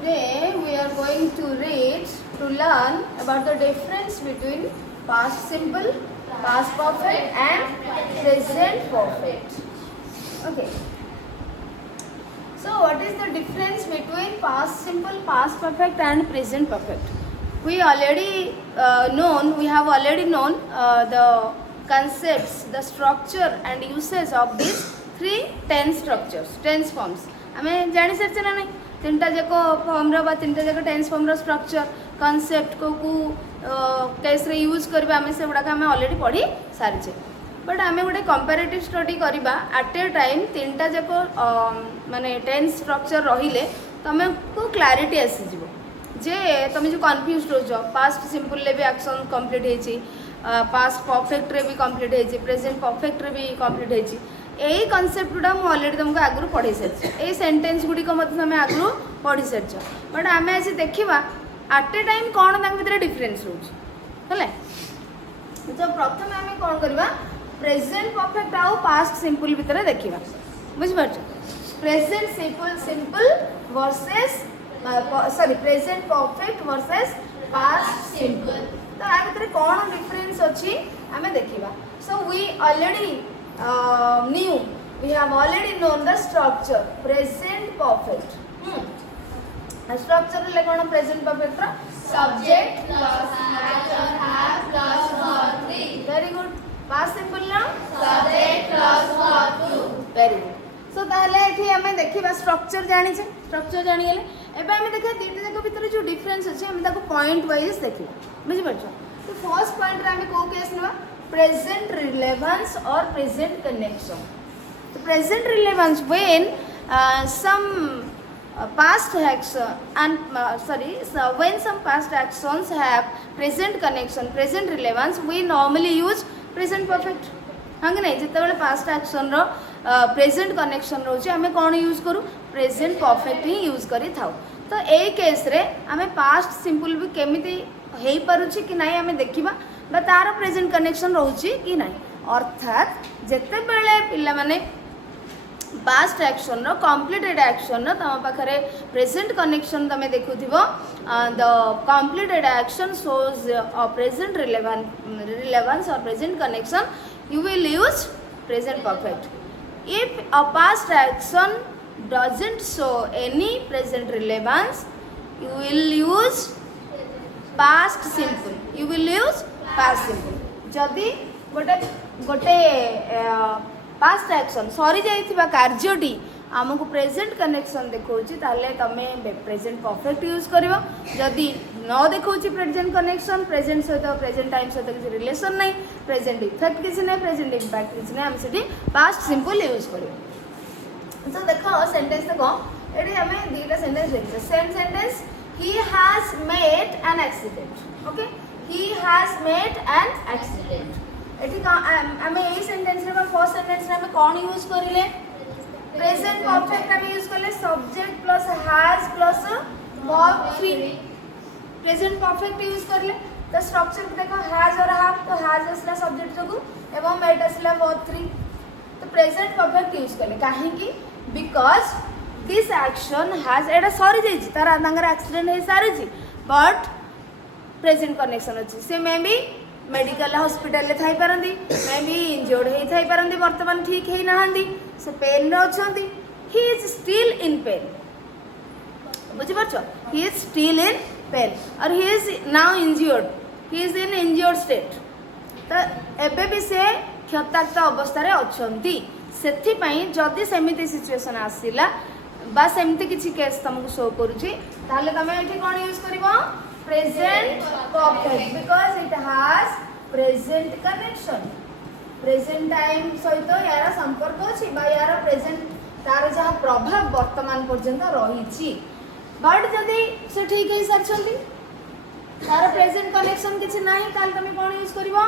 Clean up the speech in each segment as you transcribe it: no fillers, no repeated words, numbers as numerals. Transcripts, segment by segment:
today we are going to read to learn about the difference between past simple, past perfect and present perfect. Okay. So what is the difference between past simple, past perfect and present perfect? We have already known the concepts, the structure and usage of these three tense structures, tense forms. आमे जानी सारछे ना नहीं तीनटा जाक form रो बा तीनटा जाक tense form रो structure concept को केस रे यूज करबा आमे से गुडा आमे ऑलरेडी पढ़ी सारछे बट आमे गोटे कंपैरेटिव स्टडी करबा एट ए टाइम तीनटा जाक माने टेंस स्ट्रक्चर रहिले तमे को क्लैरिटी आसी जिवो जे तमे जो कंफ्यूज हो जाओ पास्ट सिंपल ले भी एक्शन कंप्लीट हेची पास्ट परफेक्ट रे भी कंप्लीट हेची प्रेजेंट परफेक्ट रे भी कंप्लीट हेची यही कनसेप्ट गुड़ा मुझे अलरेडी तुमको आगु पढ़ी सारी यही सेन्टेन्स गुड़िक आम आगु पढ़ी सारी बट आम आज देखा एट ए टाइम कौन भर डिफरेन्स रोचे तो प्रथम आम कौन करवा प्रेजेंट परफेक्ट आउ पास्ट सिंपल भितर देखा बुझिपार present simple versus sorry present perfect versus past simple तो आ भितर कौन डिफरेन्स अच्छी आम देखा so we already we have already known the structure present perfect structure le kona present perfect ra subject plus action have plus verb 3 very good past simple na subject plus verb 2 very good so ताहले एठी हमें देखिबा structure जानि छे structure जानि गेले एबे हमें देखा तीन जक भीतर जो डिफरेंस अछि हमें ताको पॉइंट वाइज देखिबा बुझि परछो तो फर्स्ट पॉइंट रे हमें को केस नवा present relevance or present connection. The present relevance when some past action and when some past actions have present connection, present relevance, we normally use present perfect. हंग नहीं जिते बड़े पास्ट एक्शन रो present connection रोचे आमे कौन use करूँ present perfect ही use करी थाउ तो ए case रे आमे पास्ट सिंपल भी केमिति हेई पारुछि कि नाही आमे देखिबा बा तार प्रेजेंट कनेक्शन रोची कि नाही अर्थात जेते बेले पिला माने पास्ट एक्शन रो कंप्लीटेड एक्शन रो तम पाखरे प्रेजेंट कनेक्शन तमे देखुथिबो the completed action shows a present relevance और present connection you will use present perfect. If a past action doesn't show any present relevance, you will use past simple. You will use past simple. जदि गोटे past action सरी जाइथिबा कार्यटी आमको present connection देखौछि ताले तमे present perfect use करिवो जदि न देखौछि present connection present सहित present time सहित किसी रिलेशन नहीं प्रेजेंट इफेक्ट किसी नहीं प्रेजेंट इम्पैक्ट किसी नहीं आम से पास्ट सिंपल यूज करिवो तो देखो सेंटेंस देखो एडी हमें दुईटा सेंटेंस देखिए same sentence he has met an accident okay he has met an accident एटी हमें यही सेंटेंस रे फर्स्ट सेंटेंस रे हमें कौन यूज करिले प्रेजेंट परफेक्ट हम यूज करले subject plus has plus verb 3 present perfect use करले तो स्ट्रक्चर देखो हैज और हैव तो हैज असला सब्जेक्ट जगु एवं मेट असला वर्ब 3 तो प्रेजेंट परफेक्ट यूज करले काहे कि because this action has Etah sorry जाई तार अंदर एक्सीडेंट हे सारे जी बट प्रेजेंट कनेक्शन अछि से मे बी मेडिकल हॉस्पिटल ले थाई परंदी मे बी इंजर्ड हे थाई परंदी वर्तमान ठीक हे नाहंदी से पेन रे अछंती he is still in pain बुझि परछो he is still in pain और he is now injured he is in injured state तो एबे भी से क्षताक्त अवस्था रे अछंती सेथि पई जदी सेमिति सिचुएशन आसिला बा सेमिति किछि केस तुमको शो करूची ताले तमे एठी कोन यूज करबो present perfect because it has present connection present time सहित यार संपर्क अछि बा यार प्रेजेंट तार जहा प्रभाव वर्तमान पर्यंत रहिछि बट जदी से ठीक है सरछंती तार प्रेजेंट कनेक्शन किछि नाही ताल तमे कोन यूज करबो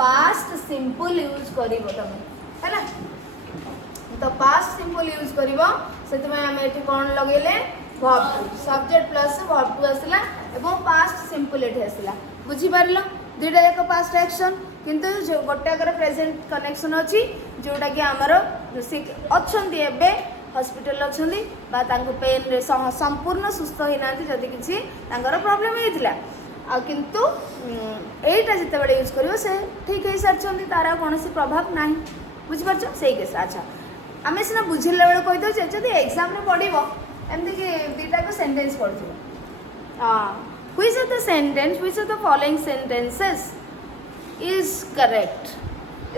पास्ट सिंपल यूज करबो तमे हैला तो पास्ट सिंपल यूज करबो से तमे हम एठी कोन लगेले verb 2 subject plus verb 2 आसला एवं past simple एठी आसला बुझी पारलो दुईटा एक past action किंतु जो गोटे अगर प्रेजेंट कनेक्शन अछि जोटा कि हमर अछंती एबे हॉस्पिटल अच्छी पेन रे संपूर्ण सुस्थ होना जदि किसी प्रॉब्लम होता किंतु एटा जिते यूज कर ठीक हो सारी तार कौन प्रभाव ना बुझीपार से केस। अच्छा आम सीना बुझेला बेले कहीदे जब एग्जाम पढ़ एमती कि दुटा को सेंटेंस पढ़ which of the sentence which of the following sentences is correct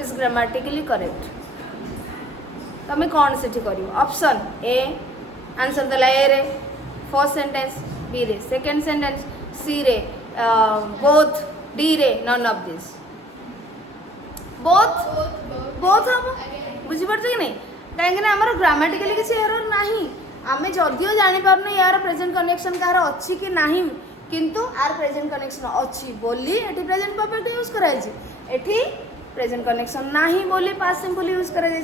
is grammatically correct तमें कौन से करियो ऑप्शन ए आंसर दला ए रे फर्स्ट सेंटेंस बी रे सेकंड सेंटेंस सी रे बोथ डी रे नन ऑफ दिस बोथ हम बुझी पड़छ कि नहीं कहीं आमर ग्रामेटिकली किसी एरर नाही आमे जदियो जानि पारनु यार प्रेजेंट कनेक्शन कार अछि कि नाही किंतु आर प्रेजेंट कनेक्शन अच्छी बोली एटी प्रेजेंट परफेक्ट यूज कराई एटी प्रेजेंट कनेक्शन नाही बोली पास्ट सिंपल यूज कराई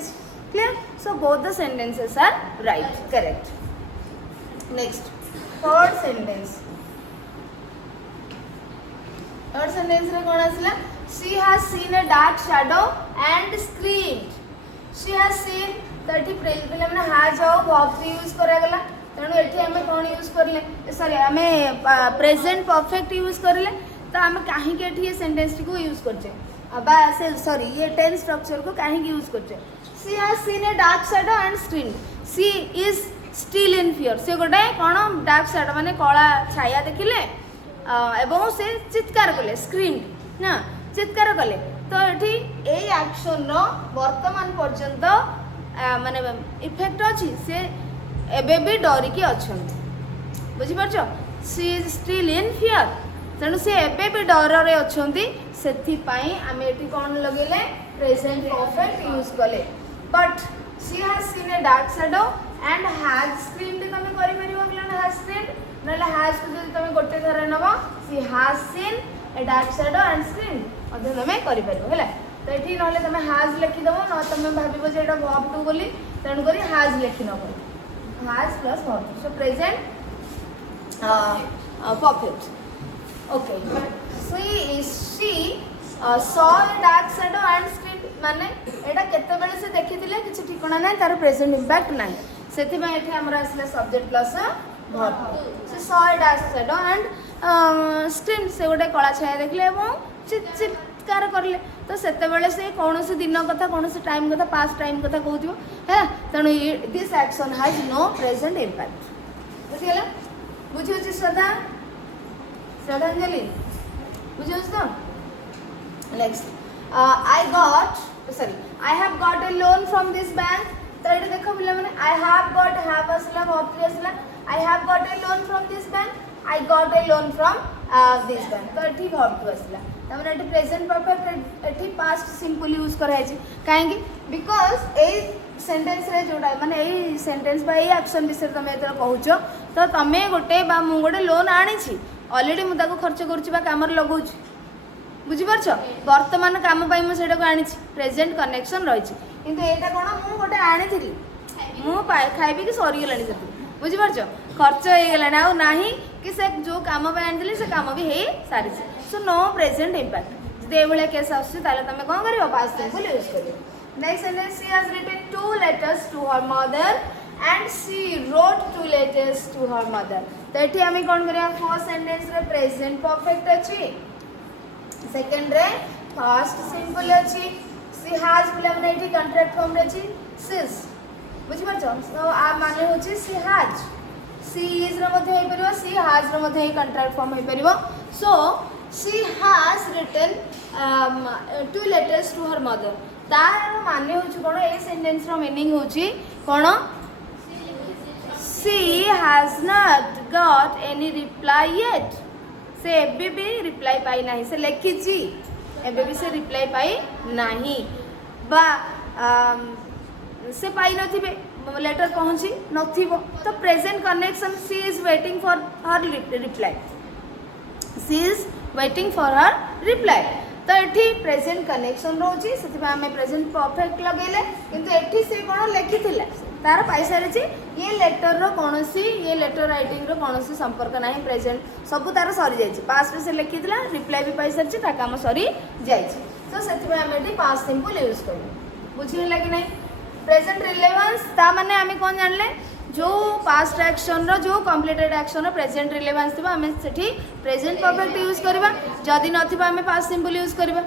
clear. So both the sentences are right correct. Next third sentence रे कोन आसला she has seen a dark shadow and screamed she has seen तटी प्रेजेंट माने हैज और वर्ब यूज करा गला तेणु ये आम कौन यूज करें सॉरी आम प्रेजेंट परफेक्ट यूज करें तो आम कहीं सेंटेंस को यूज करचे सॉरी ये टेंस स्ट्रक्चर को कहीं यूज करचे she has seen a dark shadow and screamed she is still in fear से गोटे कौन डार्क शैडो माने कला छाया देखिले एवं से चित्कार कले स्क्रीन ना चित्कार कले तो ये एक्शन वर्तमान पर्यंत माने इफेक्ट अच्छी से एबे भी डरिकी अच्छा बुझीपार सी इज स्टिल इन फियर तेणु सी एबे भी डर रे अच्छा से आम ये कौन लगे प्रेजेंट परफेक्ट यूज कले but she has seen a dark shadow and has screamed तुम कर हैज स्क्रीन्ड ना हैज को जो तुम गोटे थर नब she has seen a dark shadow and screamed तुम कर तो ये ना तुम हैज लिखिदेव ना तुम भाव जो वर्ब टू बोली तेणुक हैज लिखि नब has plus verb so present perfect okay she saw a dark shadow and screen माने एटा केते बेले से देखिथिले किछि ठिकाना नै तार प्रेजेंट इंपैक्ट नै सेति में एठी हमरा आसले सब्जेक्ट प्लस verb से saw a dark shadow and screen से गोटे कला छाया देखले एवं चित्कार करले तो सेते बेले से कौन से दिन कथा कौन से टाइम कथा पास्ट टाइम कथा कहूथिबो है तेणु this action has no present impact बुझिला बुझियो छी श्रद्धांजलि बुझियो तो next I have got a loan from this bank तो ये देखो पिला माने आई हैव गॉट हैव असला वर्ब टू असला I have got a loan from this bank I got a loan from this bank तो ये वर्ब टू असला तमने एटी प्रेजेंट परफेक्ट एटी पास्ट सिंपल यूज कराई कहीं बिकॉज ए सेंटेंस रे जोड़ा माने ए सेंटेंस बा ए एक्शन विषय तुम एत कहूच तो तुम गोटे बा मु गोटे लोन आनी ऑलरेडी मुझे खर्च करुँच काम लगाऊँ बुझीपार वर्तमान काम मुझे आनी प्रेजेंट कनेक्शन रही किंतु एटा कौन मु गोटे आनी मु खाइबी कि सरीगला से बुझीपार खर्च हो गला ना कि से जो काम आनी से काम भी हो सारी सो नो प्रेजेंट इंपैक्ट जब ये केस आसुम कौन कर पास्ट सिंपल यूज कर next sentence she has written 2 letters to her mother and she wrote 2 letters to her mother तो ये आम कौन करिया फर्स्ट सेंटेंस रे प्रेजेंट परफेक्ट अच्छी सेकंड रे पास्ट सिंपल अच्छी सी हैज बोले हमने ये कॉन्ट्रैक्ट फॉर्म रे अच्छी सिस बुझीपार तो आ माने होची सी हैज सी इज रो मध्ये होई परिबो सी हैज रो मध्ये कॉन्ट्रैक्ट फॉर्म होई परिबो so she has written 2 letters to her mother तार माने होची कोन ए सेंटेंस रो मीनिंग होची कोन she has not got any reply yet से एबे भी रिप्लाई पाई नाही से लिखी जी एबे भी से रिप्लाई पाई नाही बा से पाई नथिबे लेटर पहुंची नथिबो तो present connection she is waiting for her reply she is waiting for her reply तो ये प्रेजेंट कनेक्शन रोची से आम प्रेजेंट परफेक्ट लगेले किंतु एठी से कौन लिखी तार पाई सारी ये लेटर रो कौन ये लेटर राइटिंग रो कौन संपर्क ना प्रेजेंट सब तार सरी जाइए पास्ट में से लिखी रिप्लाई भी पाई सारी काम सरी जाइए तो से आम ये पास्ट सिंपल यूज कर बुझीगला कि नहीं प्रेजेंट रिलेवेंस ता माने आमे कोन जानले जो पास्ट एक्शन रो जो कंप्लीटेड एक्शन रो प्रेजेंट रिलेवेंस थिबा आमे सेठी प्रेजेंट परफेक्ट यूज करबा जदी नथिबा आमे पास्ट सिंपल यूज करबा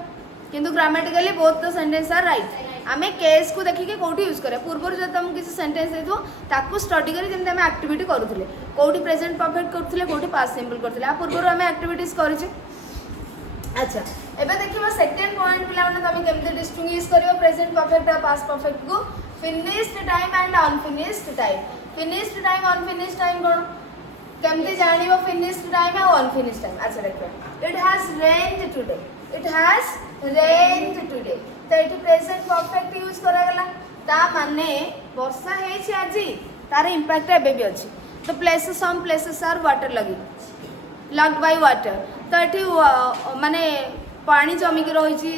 किंतु grammatically both the sentence are right आमे केस को देखि के कोठी यूज करे पूर्वर जब तुम किसी सेंटेंस देथो ताकू स्टडी करी जेंते आमे एक्टिविटी करूथले कोठी प्रेजेंट परफेक्ट करथले कोठी पास्ट सिंपल करथले आ पूर्वर आमे एक्टिविटीज करिचे अच्छा एबे देखिबा सेकंड पॉइंट पिला माने तमे केमते डिस्टिंग्विश करियो प्रेजेंट परफेक्ट और पास्ट परफेक्ट को finished time and unfinished time finished time unfinished time कोन केमते जानिबो फिनिश्ड टाइम और अनफिनिश्ड टाइम अच्छा देखिबा it has rained today it has rained today तो एटी प्रेजेंट परफेक्ट यूज करा गला ता माने वर्षा हे छी आजी तार इंपैक्ट एबे भी अछि तो places some places are water लगी लॉक्ड बाय वाटर तो एटी माने पानी जमी के रही छी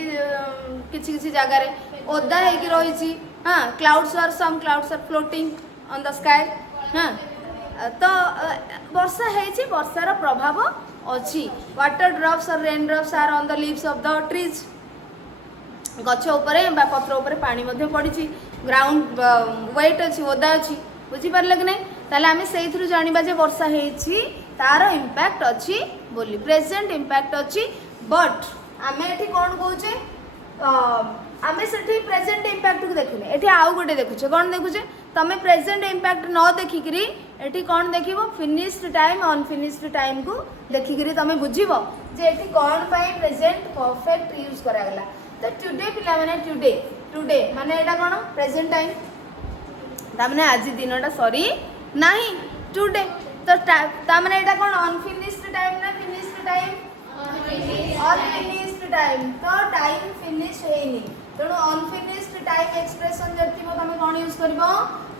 किछि किछि जगह रे ओदा हे कि रही छी हां clouds are some clouds are floating on the sky हां तो वर्षा हे छी वर्षार प्रभाव अछि वाटर ड्रॉप्स और rain drops are on the leaves of the trees गछ उपरे बा पत्र उपरे पानी मध्ये पड़ी ग्राउंड वेट अच्छी ओदा अच्छी बुझीपारे कि नहीं ताले आमे सेइथरु जानिबा जे वर्षा हेछि तार इंपैक्ट अच्छी बोली प्रेजेंट इंपैक्ट अच्छी बट आमे एठी कोन कहूचे आमे सेठी प्रेजेंट इंपैक्ट को देखिने एठी आउ गोटे देखुचे कोन देखुचे तमे प्रेजेंट इंपैक्ट न देखिकरी एठी कोन देखिबो फिनिश्ड टाइम अनफिनिश्ड टाइम को देखिकरी तमे बुझिबो जे एठी कोन पई प्रेजेंट परफेक्ट यूज करा गला तो टुडे पिला माने टुडे टुडे माने एटा कोन प्रेजेंट टाइम ता माने आज दिनटा सॉरी नाही टुडे तो ता माने एटा कोन अनफिनिश्ड टाइम ना फिनिश्ड टाइम अनफिनिश्ड टाइम तो टाइम फिनिश हेनी तेणु अनफिनिश्ड टाइम एक्सप्रेशन जब थी तमे कोन यूज करबो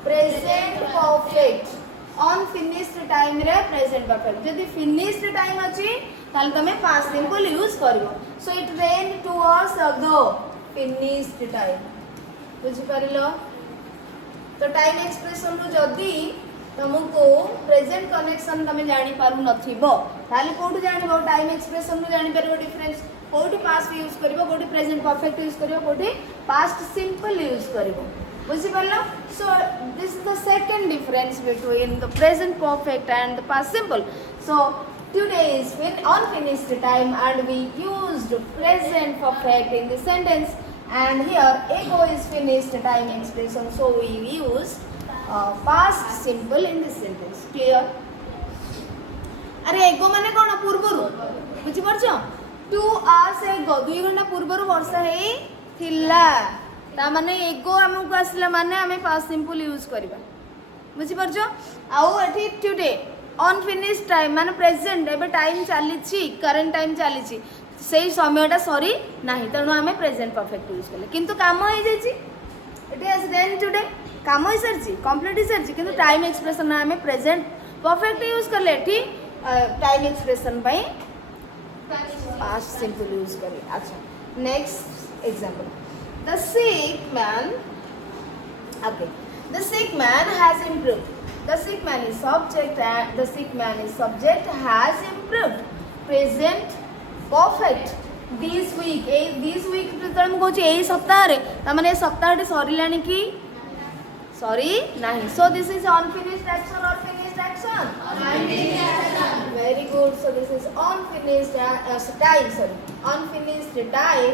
प्रेजेंट परफेक्ट अनफिनिश्ड टाइम रे प्रेजेंट परफेक्ट जदी फिनिश्ड टाइम अछि ताल तमे पास्ट सिंपल यूज करियो so it rain 2 hours ago finished time बुझी परिलो तो टाइम एक्सप्रेशन रो जदी तुमको प्रेजेंट कनेक्शन तमे जानि पारु नथिबो ताले कोठु जानिबो टाइम एक्सप्रेशन रो जानि परबो डिफरेंस कोठी पास्ट यूज करिवो कोठी प्रेजेंट परफेक्ट यूज करिवो कोठी पास्ट सिंपल यूज करिवो बुझी परलो so this is the second difference between the present perfect and the past simple so today is unfinished time and we used present perfect in the sentence and here ago is finished time expression so we used past simple in this sentence clear अरे एगो माने कोन पूर्वरु बुझि परछो 2 hours ago 2 घंटा पूर्वरु वर्षा हे थिला ता माने एगो हमकु आसला माने हमें पास्ट सिंपल यूज करबा बुझि परछो आउ एठी टुडे अनफिनिश्ड टाइम माने प्रेजेंट एबे टाइम चली छी करंट टाइम चली छी सेही समयटा सॉरी नाही तेणु हमें प्रेजेंट परफेक्ट यूज करले किंतु काम होई जाई छी इट हैज रेन टुडे काम होई सरची कंप्लीट होई सरची किंतु टाइम एक्सप्रेशन हमें प्रेजेंट परफेक्ट यूज करले एठी टाइम एक्सप्रेशन पई पास्ट सिंपल यूज करले अच्छा next example the sick man okay the sick man has improved the sick man is subject and the sick man is subject has improved present perfect this week जतन कहूँ यही सप्ताह ए सप्ताह सरिलानी कि sorry नहीं so this is unfinished action और finished action very good so this is unfinished time sorry unfinished time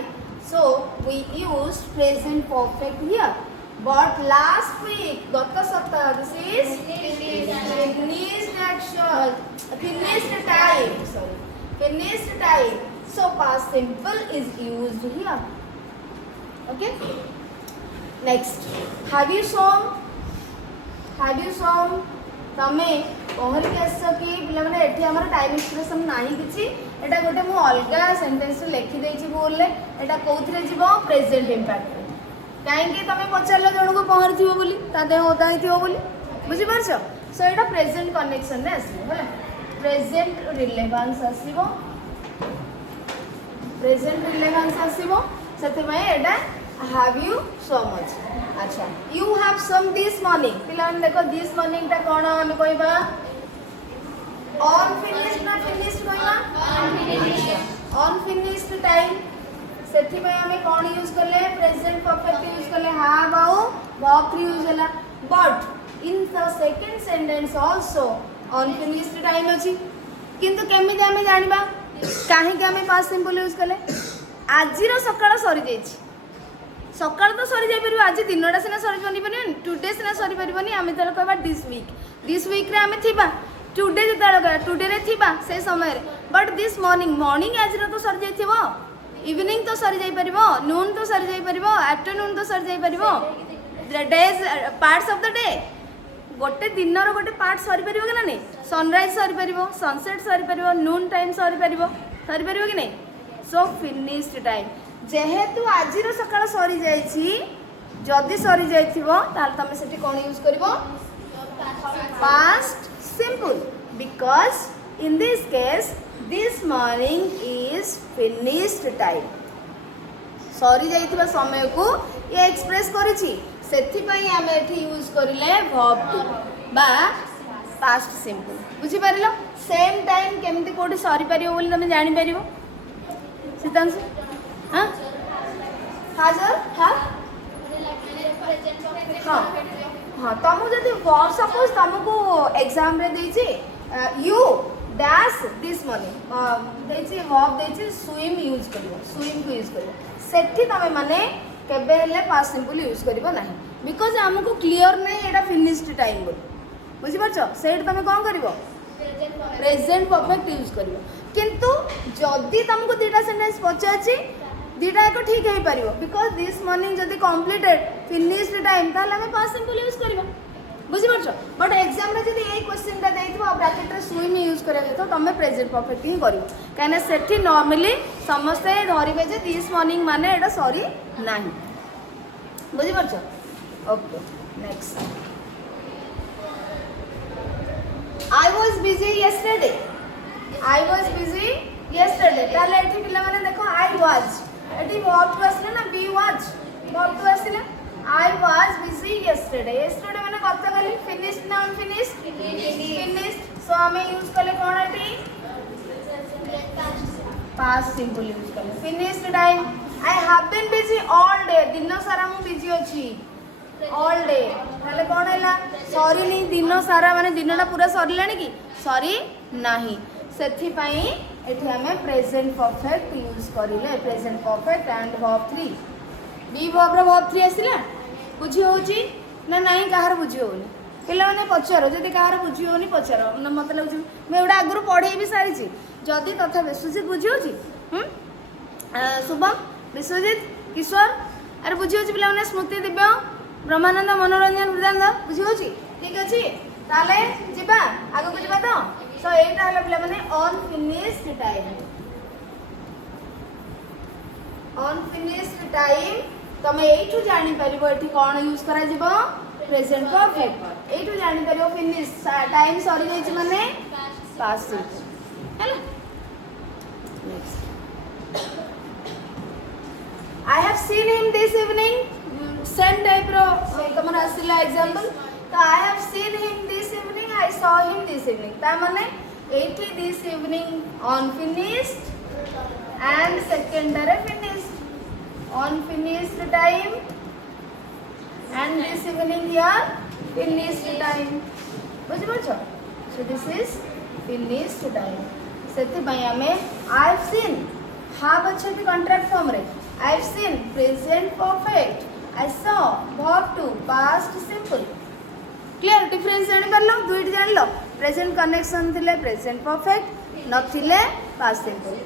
so we use present perfect here but last week gata saptah this is finished action finished time sorry finished time so past simple is used here okay next have you sung तमे पहर के आस कि पिला माने एठी हमर time expression नाही किछि एटा गोटे मु अलगा सेंटेंस लिखि देछि बोलले एटा कोथरे जीवो प्रेजेंट इंपैक्ट कहीं तुम पचार जन को पहर थी बोली देह ओदा हो बोली बुझीपार सो यहाँ प्रेजेंट कनेक्शन में आसो है प्रेजेंट रिलेवेंस आसो प्रेजेंट रिलेवेंस आसो से हैव यू सो मच अच्छा you have some this morning पिला देखो दिस मॉर्निंग टा कौन आम कहबा अनफिनिश्ड ना फिनिश्ड कहबा अनफिनिश्ड टाइम सेठी पे हमें कौन यूज करले प्रेजेंट परफेक्ट यूज करले हैव आउ वर्ब यूज होला but in the second sentence also unfinished time अछि किंतु केमिति हमें जानिबा काहे के हमें पास्ट सिंपल यूज करले आजिर सकाळ सरी जाइछि सकाळ तो सरी जाई परबो आज दिनटा सिना सरी बनी बनी टुडे सिना सरी परबनी हमें तले कहबा दिस वीक रे हमें थिबा टुडे जतले कहबा टुडे रे थिबा से समय रे बट दिस मॉर्निंग आजिर तो सरी जाइथिबो इवनिंग तो सरी जाई परबो नून तो सरी जाई परबो आफ्टरनून तो सरी जाई परबो days parts of the day गोटे दिन गोटे पार्ट सरी पार कि ना सनराइज सरी पार सनसेट सरी पार नून टाइम सरी पार कि नहीं सो फिनिश्ड टाइम जेहेतु आज सकाळ सरी जाइछि जदि सरी जाइथिबो ताल तमे सेठी कोन यूज करबो past simple because in this case this morning is finished time सरी जाइथिबा समय को ये एक्सप्रेस करिछि सेथिपाई आमे एठी यूज करिले वर्ब टू बा पास्ट सिंपल बुझी पारिलो सेम टाइम केमती कोठी सरी पारियो बोली तमे जानि पारिबो सितांशु हां हाजर हां हां हां तमु जदि वर्ब सपोज तमको एग्जाम रे देछि यू डैश दिस मॉर्निंग देछि वर्ब देछि स्विम यूज करियो स्विम को यूज करियो सेठी तमे माने केबे हेले पास्ट सिंपल यूज करिबो नाही बिकॉज हमको क्लियर नहीं एटा फिनिश्ड टाइम बोल बुझी परछो सेट तमे कोन करिवो प्रेजेंट परफेक्ट यूज करिवो किंतु जदी तुमको दीटा सेंटेंस पचाछि दीटा एको ठीक हे परिवो बिकॉज दिस मॉर्निंग जदी कंप्लीटेड फिनिश्ड टाइम ताले हमें पास्ट सिंपल यूज करिवो बुझी परछो बट एग्जाम रे जदी ए क्वेश्चन ता देइथिबो ब्रैकेट रे स्विम यूज करे तो तमे प्रेजेंट परफेक्ट ही करिवो काने सेठी नॉर्मली समस्त धरिबे जे दिस मॉर्निंग माने एटा सॉरी नाही बुझी परछो okay next I was busy yesterday ताले एठी पिला माने देखो I was एठी वर्ब टू आसले ना be was वर्ब टू आसले I was busy yesterday माने गतकाली finished ना unfinished finished सो हमें यूज करले कोन एठी पास्ट सिंपल यूज करले finished time I have been busy all day दिन सारा मु बिजी अछि ऑल डे ताले कोन हैला सॉरी नहीं दिन सारा माने दिनटा पूरा सरीलानी कि सॉरी नाही सेथि पई एठी हमें प्रेजेंट परफेक्ट यूज करिले present perfect and verb 3 be verb रो वर्ब 3 आसिला बुझी होची ना नाही काहर बुझी होनी पिला माने पचारो जदी काहर बुझी होनी पचारो न मतलब मैं एडा आगुर पढे भी सारी छी जदी तथा विश्वजित बुझी होची शुभम विश्वजित किशोर अरे बुझी होची पिला माने स्मृति दिव्य ब्रह्मानंद मनोरंजन वृदानंद बुझी होची ठीक अछि ताले जिबा आगो को जिबा तो सो एटा हला पिला माने अनफिनिश्ड टाइम तमे एठू जानि परिबो एठी कोन यूज करा जिवो प्रेजेंट परफेक्ट एठू जानि परिबो फिनिश टाइम सरी जाइछि माने पास्ट सिंपल हैला next I have seen him this evening same type रो तमन आसिला एग्जांपल तो I have seen him this evening I saw him this evening ता माने एठी this evening unfinished and secondary finished unfinished time and this evening here finished time बुझि परछो so this is finished time सेति पई हमें आई have scene हाव अछि contract form रे आई have scene present perfect I saw verb to past simple clear difference जानि परलो दुइट जान लो प्रेजेंट कनेक्शन थिले प्रेजेंट परफेक्ट नथिले पास्ट सिंपल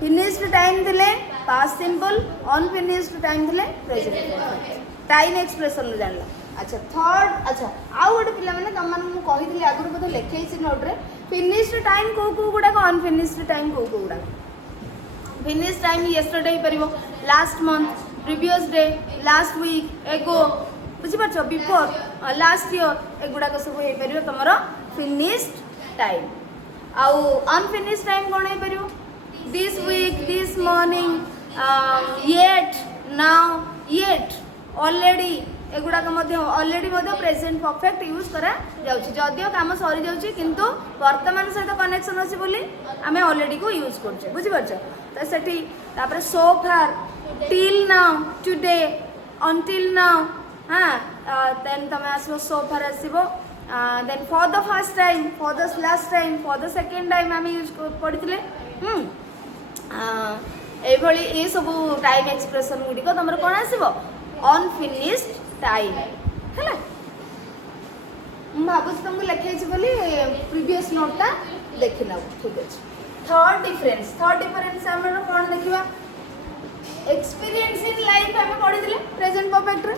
फिनिश्ड टाइम थिले पास्ट सिंपल अनफिनिश्ड टाइम थिले प्रेजेंट परफेक्ट टाइम एक्सप्रेशन जान लो अच्छा थर्ड अच्छा आ गोटे पिला माने तमन मु कहितली आगुर बोध लेखैछि नोट रे फिनिश्ड टाइम को गुडा को अनफिनिश्ड टाइम को गुडा फिनिश्ड टाइम यस्टरडे परिबो last month previous day last week ago बुझी परछो बिफोर लास्ट ईयर एगुडा सब हे परियो तमरो फिनिश्ड टाइम आउ अनफिनिश्ड टाइम कोन हे परियो this week this morning yet now yet already एगुड़ाक ऑलरेडी प्रेजेंट परफेक्ट यूज करा जाउछि जदियो काम सरी जाउछि किंतु वर्तमान सहित कनेक्शन अछि बोली आमे ऑलरेडी को यूज करछे बुझि परछ त सेठी तापर so far till now today until now then तमे आसबो सो फार आसीबो then for the first time for the last time for the second time आमे यूज पढिथिले ए भली ए सब टाइम एक्सप्रेशन गुडी को तमर कोन आसीबो अनफिनिश्ड टाइम हैला भाबुस तुमको लिखाई छी बोली प्रीवियस नोटटा देखिना ठीक अछि थर्ड डिफरेंस हमर कोन देखिबा एक्सपीरियंस इन लाइफ हम पढि दिले प्रेजेंट परफेक्ट रे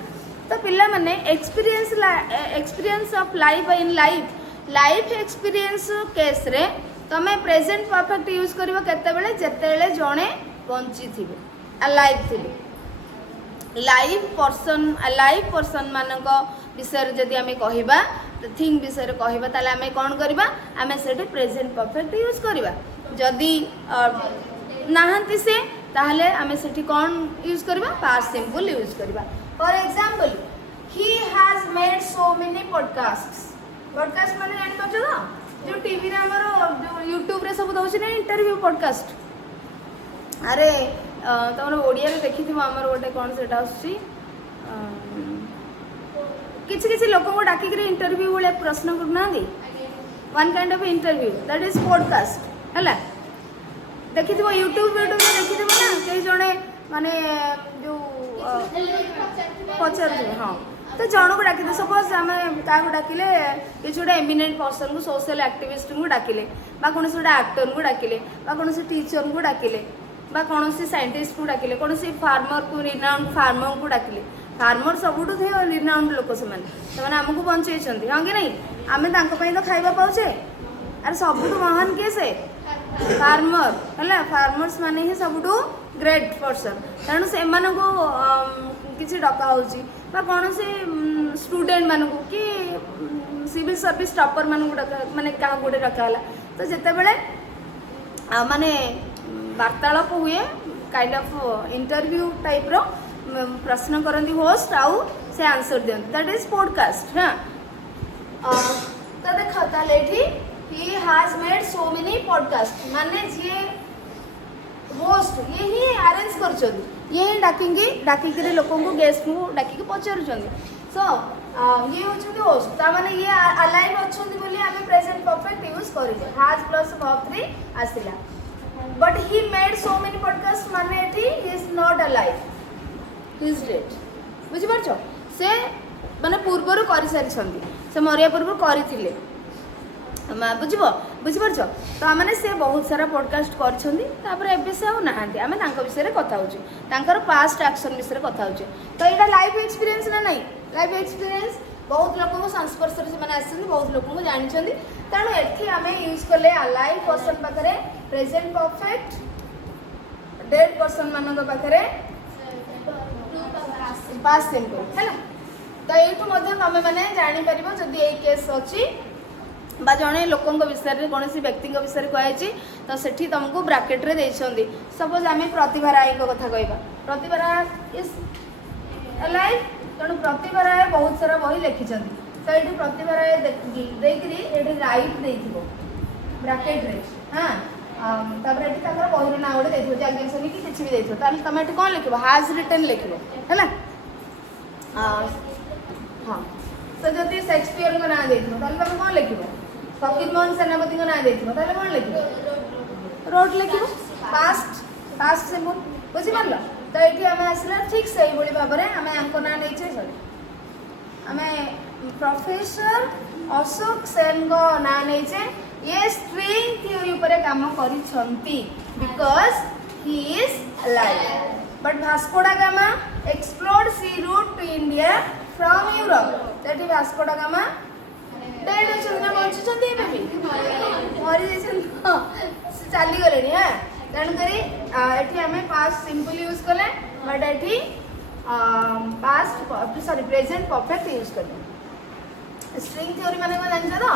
तो पिला माने experience of life in life experience case रे तमे प्रेजेंट परफेक्ट यूज करिवो केते बेले जेते बेले जणे बंची थिबे अलाइव थिबे लाइव पर्सन मानक विषय जदि आमे कहिबा थिंग विषय कहिबा ताले आमे कोन करिबा आमे सेठी प्रेजेंट परफेक्ट यूज करिबा जदि नाहंती से ताहले आमे सेठी कोन यूज करिबा पास्ट सिंपल यूज करिबा for example he has made so many podcast माने जानि पछो ना जो टीवी रे हमरो जो यूट्यूब रे सब दउछि ना इंटरव्यू पॉडकास्ट अरे तमरो ओडिया रे देखिथिबो हमर गोटे कोन सेटा आछि किछि लोक को डाकी करे इंटरव्यू वाले प्रश्न करना दी one kind of interview that is podcast हला देखिथिबो यूट्यूब रे देखिथिबो ना कई जणे माने जो पचार हां तो जण को डाकिले सपोज आम क्या डाकिले किसी गोटे एमिनेंट पर्सन को सोशल एक्टिविस्ट को डाकिले कौन गोटे एक्टर को डाकिले कौन टीचर को डाकिले कौन साइंटिस्ट को डाकिले कौन फार्मर को रिनाउंड फार्मर को डाकिले फार्मर सबुठ थे रिनाउंड लोक से आमको बंचे हाँ कि नहीं आम तो खाଇବା पाचे अरे सबुठ महान किए से फार्मर है फार्मर्स माने ही सबुठ ग्रेट पर्सन तेणु से किसी डका हो कौन से स्टूडेंट मानू कि सिविल सर्विस टॉपर मानू माने क्या गोटे डकाला तो जिते बड़े माने वार्तालाप हुए काइंड ऑफ इंटरव्यू टाइप रो प्रश्न करती होस्ट आउ से आंसर दियंती दैट इज पॉडकास्ट हाँ तो देख ताले he has made so many podcast माने जे होस्ट ये ही अरेंज कर ये ही डाकिक लोक गेस्ट को डाकिक पचारुंट सो ये होचंदी होस्ट ता माने ये अलाइव अछंदी बोली आमे प्रेजेंट परफेक्ट यूज करिले हैज प्लस वर्ब 3 आसिला but he made so many podcast माने एठी he is not alive he is dead बुझि परछो से माने पूर्वरु करि सारि छंदी से मरिया पूर्व करिथिले बुझिपार तो आम से बहुत सारा पॉडकास्ट कर से आउ ना आम विषय कथा हो पास्ट एक्शन विषय कथा हो तो यहाँ लाइफ एक्सपीरियंस ना नहीं लाइफ एक्सपीरियंस बहुत लोक संस्पर्श से बहुत लोक जानते तेणु ये आम यूज कले लाइव पर्सन पाखे प्रेजेंट परफेक्ट डेड पर्सन मान पाखे पास्ट सिंपल है तो ये तुम मैंने जापर जदि ये केस अच्छी बा जड़े लोकों विषय कौन व्यक्ति विषय कहुई तो सेठी तुमको ब्राकेट रे देइछंदी सपोज आम प्रतिभा राय कथा कहवा प्रतिभा राय इज अलाइव तेणु प्रतिभा राय बहुत सारा बही लिखिं तो ये प्रतिभा राय देखिए राइट देथिबो ब्राकेट रे हाँ तापर एठी ताकर बहीर ना गोटे देथिबो जाग्ञासनी कि किछि भी देथिबो ताले तमे एठी कोन लिखिबो हैज रिटन लिखिबो हैला हाँ तो जदि शेक्सपियर को ना देथिबो ताले तमे कोन लिखिबो फकीर मोहन सेनापति को ना देथिबो ताले कोन लिखिबो रोड लिखिबो पास्ट सिंपल बुझि पारलो तो एठी हमें आसला ठीक सही बोली भाबरे हमें हमको ना नै छै सर हमें प्रोफेसर अशोक सेन को ना नै छै ये स्ट्रिंग थ्योरी ऊपर काम करी छंती because he is alive but Vasco da Gama explored sea route to India from Europe that Vasco da Gama dead अछन बंची छंती बेबी मरी जैसन चली गले हां तेणु करी एठी हमें पास्ट सिंपल यूज कले बट एठी past sorry present perfect use कले स्ट्रिंग थ्योरी माने को जानछ तो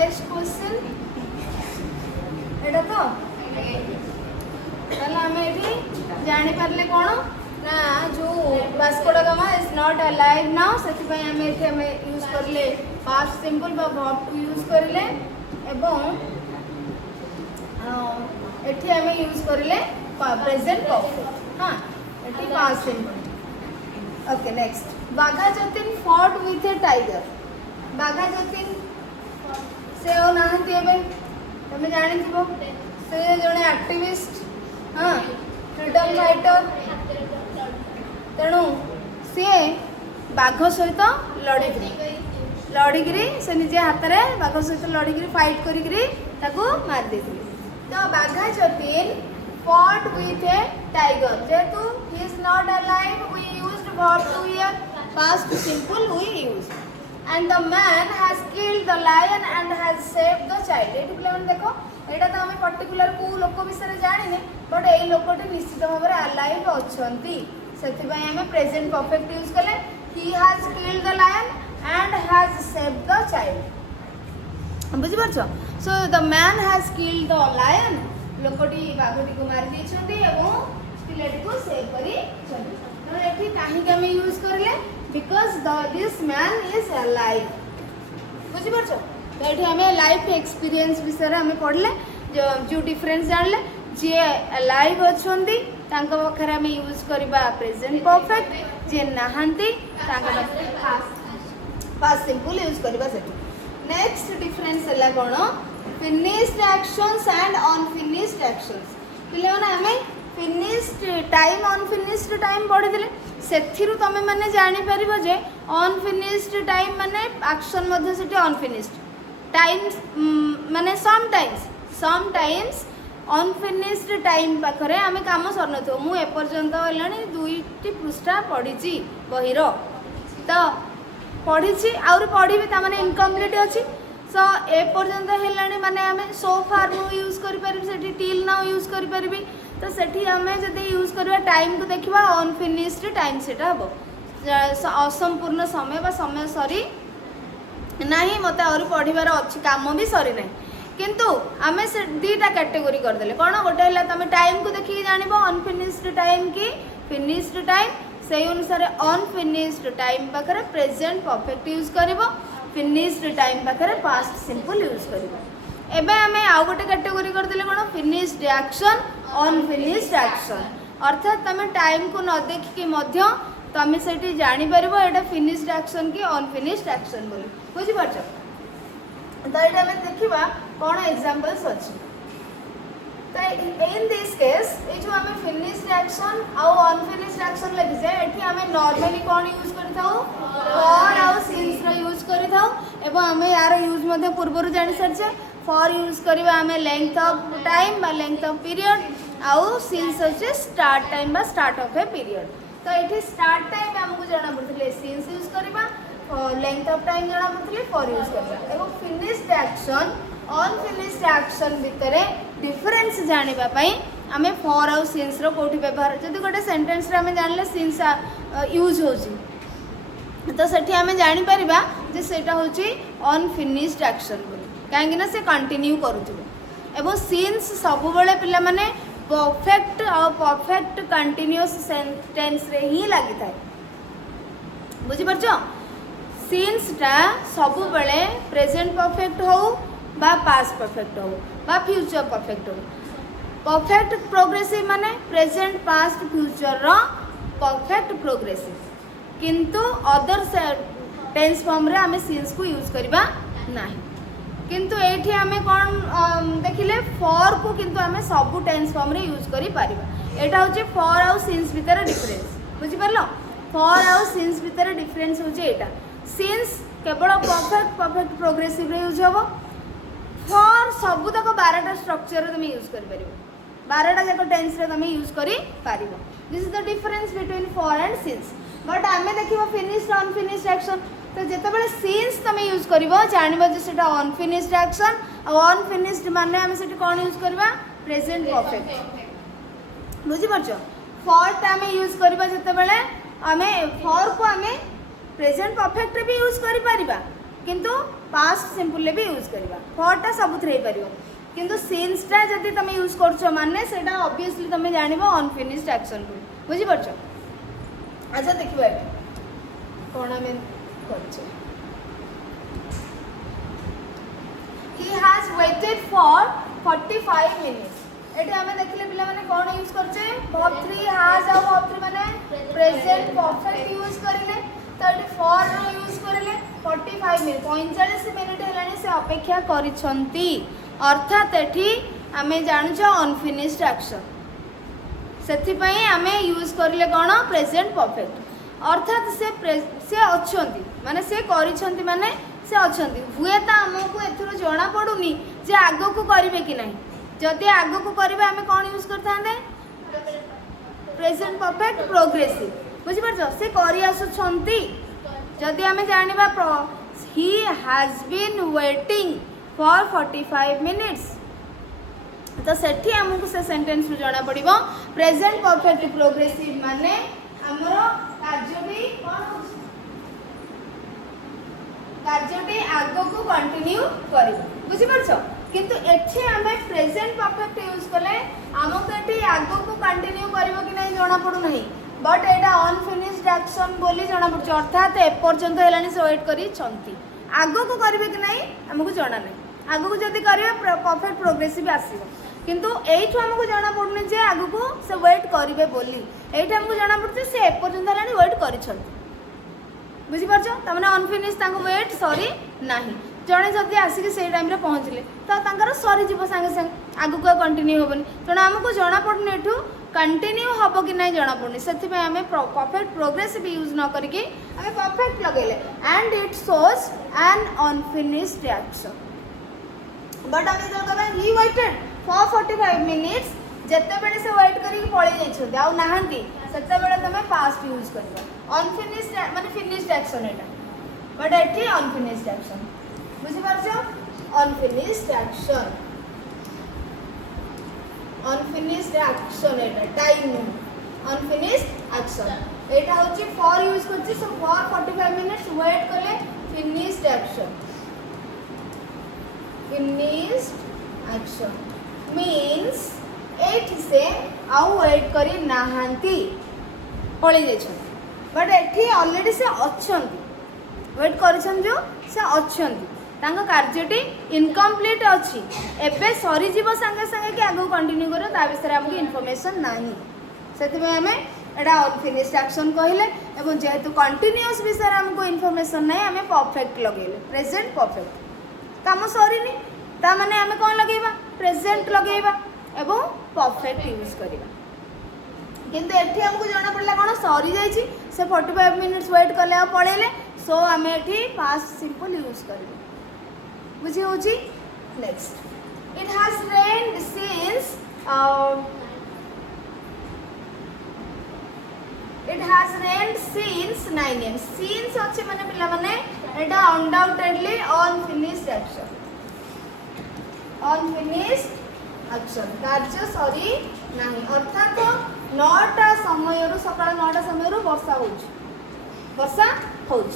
नेक्स्ट क्वेश्चन एटा तो आम ये जापर कौन ना जो वास्को दा gamma is not alive now से आम यूज करले पास्ट सिंपल बा वर्ब टू यूज करले एवं एठी आम यूज करले प्रेजेंट परफेक्ट हाँ एठी past simple. Okay next Bagha Jatin fought with a tiger. Bagha Jatin से और नाहंती एबे तुम जानि थिबो से जने एक्टिविस्ट हाँ फ्रीडम फाइटर तेणु सी बाघ सहित लड़िकी से निजे हाथ में बाघ सहित लड़िकी फाइट करी मार देते। तो बाघा Jatin fought with a tiger जेहेतु he is not alive we used verb to here past simple we used and the man has killed the lion and has saved the child। ये पिलाने देखो एटा तो हमें पर्टिकुलर को लोक विषय जानिने बट ए लोकटी निश्चित भाव में अलाइव अछंती सेति पई हमें प्रेजेंट परफेक्ट यूज कले he has killed the lion and has saved the child। बुझि परछो so the man has killed the lion लोकटी बाघटी को मार देछंती एवं पिलेट को सेव करी छंती। तो एठी काहे के हम यूज करले because this man is alive. बुझि परछो तो एठी हमें लाइफ एक्सपीरियंस विषय हमें पढ़ले जो डिफरेंस जानले जे अलाइव अछंती तांका बखरा में यूज करबा प्रेजेंट परफेक्ट जे नाहंती तांका पास्ट सिंपल यूज करबा सेठी। नेक्स्ट डिफरेंस हला कोन finished actions and unfinished actions. पिले माने हमें फिनिश्ड टाइम अनफिनिश्ड टाइम पढ़ी देले सेथिरु तमे माने जानि परिबो जे अनफिनिश्ड टाइम माने एक्शन मध्ये सेठी अनफिनिश्ड टाइम्स माने समटाइम्स अनफिनिश्ड टाइम पाखरे आमे काम सरनथो मु ए पर्यंत हलानी दुईटी पृष्ठा पढ़ी बहिर तो पढ़ी आउरी पढ़ी ता माने इनकम्प्लीट अछि सो ए पर्यंत हेलानी माने आमे सो फार मु यूज करि परबी सेठी टिल नाउ यूज करि परबी तो सेठी आमे जदि यूज करबा टाइम को देखिबा अनफिनिश्ड टाइम सेटा हबो असंपूर्ण समय बा समय सरी नाही मते और पढ़िबार अछि काम भी सरी नाही किंतु आमे से दीटा कैटेगरी कर देले कोन गोटे हला तमे टाइम को देखि जानिबो अनफिनिश्ड टाइम की फिनिश्ड टाइम से अनुसार अनफिनिश्ड टाइम पाखरे प्रेजेंट परफेक्ट यूज करिवो फिनिश्ड टाइम पाखरे पास्ट सिंपल यूज करिवो। एबे हमें आउ गोटे कैटेगरी कर देले कोन फिनिश्ड एक्शन अनफिनिश्ड एक्शन अर्थात तमे टाइम को न देखि के मध्य तमे सेठी जानि परबो एटा फिनिश्ड एक्शन की अनफिनिश्ड एक्शन बोली बुझि परछो। तो एटा हमें देखिबा कोन एग्जांपल्स अछि तो इन दिस केस ये जो हमें फिनिश्ड एक्शन और अनफिनिश्ड एक्शन लगी जाए एठी हमें नॉर्मली कौन यूज करि थाउ फॉर और सिंस रो यूज करि थाउ एवं हमें यार यूज मध्ये पूर्व जानि सरछे फॉर यूज करबा हमें लेंथ ऑफ टाइम बा लेंथ ऑफ पीरियड और सिंस होचे स्टार्ट टाइम बा स्टार्ट ऑफ ए पीरियड। तो एठी स्टार्ट टाइम हमको जाना पड़थिले सिंस यूज करबा लेंथ ऑफ टाइम जाना पड़थिले फॉर यूज करबा एवं फिनिश्ड एक्शन अनफिनिश्ड एक्शन भितर डिफरेंस जानिबा पई आमे फॉर और सिंस रो कोठी व्यवहार जदि गोटे सेंटेंस रे आमे जानले सिंस यूज होची तो सेठी आमे जानि परिबा जे सेटा होची अनफिनिश्ड एक्शन बोली काहेकि ना से कंटिन्यू करूथिबो एवं सिंस सब बेले पिला माने परफेक्ट और परफेक्ट कंटीन्यूअस सेंटेंस रे ही लागि थाए बुझि परछो। सिंस टा सब बेले प्रेजेंट परफेक्ट हो बा पास्ट परफेक्ट हो बा फ्यूचर परफेक्ट हो परफेक्ट प्रोग्रेसिव माने प्रेजेंट पास्ट फ्यूचर रो परफेक्ट प्रोग्रेसिव किंतु अदर टेंस फॉर्म रे हमें सिंस को यूज करबा नाही किंतु एठी हमें कोन देखिले फॉर को किंतु हमें सब टेंस फॉर्म रे यूज करि पारिबा एटा होचे फॉर और सिंस भीतर डिफरेंस बुझि परलो फॉर और सिंस भीतर डिफरेंस होचे एटा सिंस केवल परफेक्ट प्रोग्रेसिव रे यूज होबो फॉर सब तक 12टा स्ट्रक्चर तुम यूज कर परिबो 12टा जाक टेंस रे तुम यूज करि पारिबो this is the difference between for and since. But आमे देखिबो फिनिश्ड अनफिनिश्ड एक्शन तो जेते बेले सिंस तुम यूज करिवो जानिबो जे सेटा अनफिनिश्ड एक्शन और अनफिनिश्ड माने आमे सेठी कोन यूज करबा प्रेजेंट परफेक्ट बुझि परछो। फॉर ता आमे यूज करबा जेते बेले आमे फॉर को आमे प्रेजेंट परफेक्ट रे भी यूज करि परिबा किंतु पास्ट सिंपल भी यूज करवा फॉरटा सबुथरे हो पारिबो किंतु सिंसटा जदि तुम यूज करछो माने सेटा ऑब्वियसली तुम जानिबो अनफिनिश्ड एक्शन बुझी परछो। अच्छा देखिबो एटा कोन हमें करछे he has waited for 45 minutes एटे हमें देखले पिला माने कोन यूज करछे verb 3 has और verb 3 माने प्रेजेंट परफेक्ट यूज करिले तो एटे for रो यूज करिले 45 मिनिट 45 मिनिट हेलानी से अपेक्षा करिसंती अर्थात एठी हमें जानुछो अनफिनिश्ड एक्शन सेथि पई हमें यूज करिले कोन प्रेजेंट परफेक्ट अर्थात से अछंती माने से करिसंती माने से अछंती हुए तो आमको एथुरो जणा पडुनी जे आगो को करिवे कि नहीं जदि आगो को करिवे हमें कोन यूज करथांदे प्रेजेंट परफेक्ट प्रोग्रेसिव बुझी परछो से करि आसुछंती जदि हमें जानिबा he has been waiting for 45 minutes तो सेठी हमको से सेंटेंस रु जणा पड़िबो प्रेजेंट परफेक्ट प्रोग्रेसिव माने हमरो कार्यटी कोन होछ कार्यटी आगो को कंटिन्यू करिबो बुझी परछो किंतु एठी हमें प्रेजेंट परफेक्ट यूज कले हमको एठी आगो को कंटिन्यू करिबो कि नहीं जणा पडु नहीं बट एटा अनफिनिश्ड एक्शन बोली जणा पडछ अर्थात ए पर्यंत हेलानी से वेट करी छंती आगो को करिवे कि नहीं हमको जणा नहीं आगो को जदी करिवे परफेक्ट प्रोग्रेसिव आसीबो किंतु एठु हमको जणा पडने जे आगो को से वेट करिवे बोली एठु हमको जणा पडछ से ए पर्यंत हेलानी वेट करी छंती बुझी परछो तमने अनफिनिश तांको वेट सॉरी नाही जणे जदी आसी के सेई टाइम रे पहुंचले तो तांकर सॉरी जीव संगे संग आगु को कंटिन्यू होबनी तणा हमको जणा पडने एठु कंटिन्यू हबो कि नहीं जणा पडनी सेथि पे हमें परफेक्ट प्रोग्रेसिव यूज न करके हमें परफेक्ट लगेले and it shows an unfinished action but हमें जो कहबा ही वेटेड फॉर 45 मिनिट्स जत्ते बेले से वेट करी पळी जाई छथि आ नाहंती सेते बेले तमे पास्ट यूज करबा अनफिनिश्ड माने फिनिश्ड एक्शन एटा बट एठी अनफिनिश्ड एक्शन बुझी परछो अनफिनिश्ड एक्शन अनफिनिश्ड एक्शन एटा टाइम अनफिनिश्ड एक्शन एटा होची फॉर यूज करछि सो फॉर 45 मिनिट्स वेट करले finished action finished action means एठी से आउ वेट करी नाहंती पळी जाय छ बट एठी ऑलरेडी से अछंती वेट करछन जो से अछंती तांका कार्यटी इनकम्प्लीट अछि एबे सरी जीव संगे संगे कि आगो कंटिन्यू करो ता विषय हमको इन्फॉर्मेशन नाही सेति में हमें एडा अनफिनिश्ड एक्शन कहले एवं जेहेतु कंटीन्यूअस विषय हमको इन्फॉर्मेशन नाही हमें परफेक्ट लगेले प्रेजेंट परफेक्ट काम सरी नी ता माने हमें कोन लगेबा प्रेजेंट लगेबा एवं परफेक्ट यूज करिबा किंतु एठी हमको जाना पड़ला कोन सरी जाई छी से 45 मिनिट्स वेट करले आ पळेले सो हमें एठी पास्ट सिंपल यूज करिबा बुझी होची next it has rained since it has rained since 9 am since अछि माने पिला माने एटा undoubtedly unfinished action unfinished action कार्य सरी नाही अर्थात 9टा समय सकाळ 9टा समय वर्षा होउछ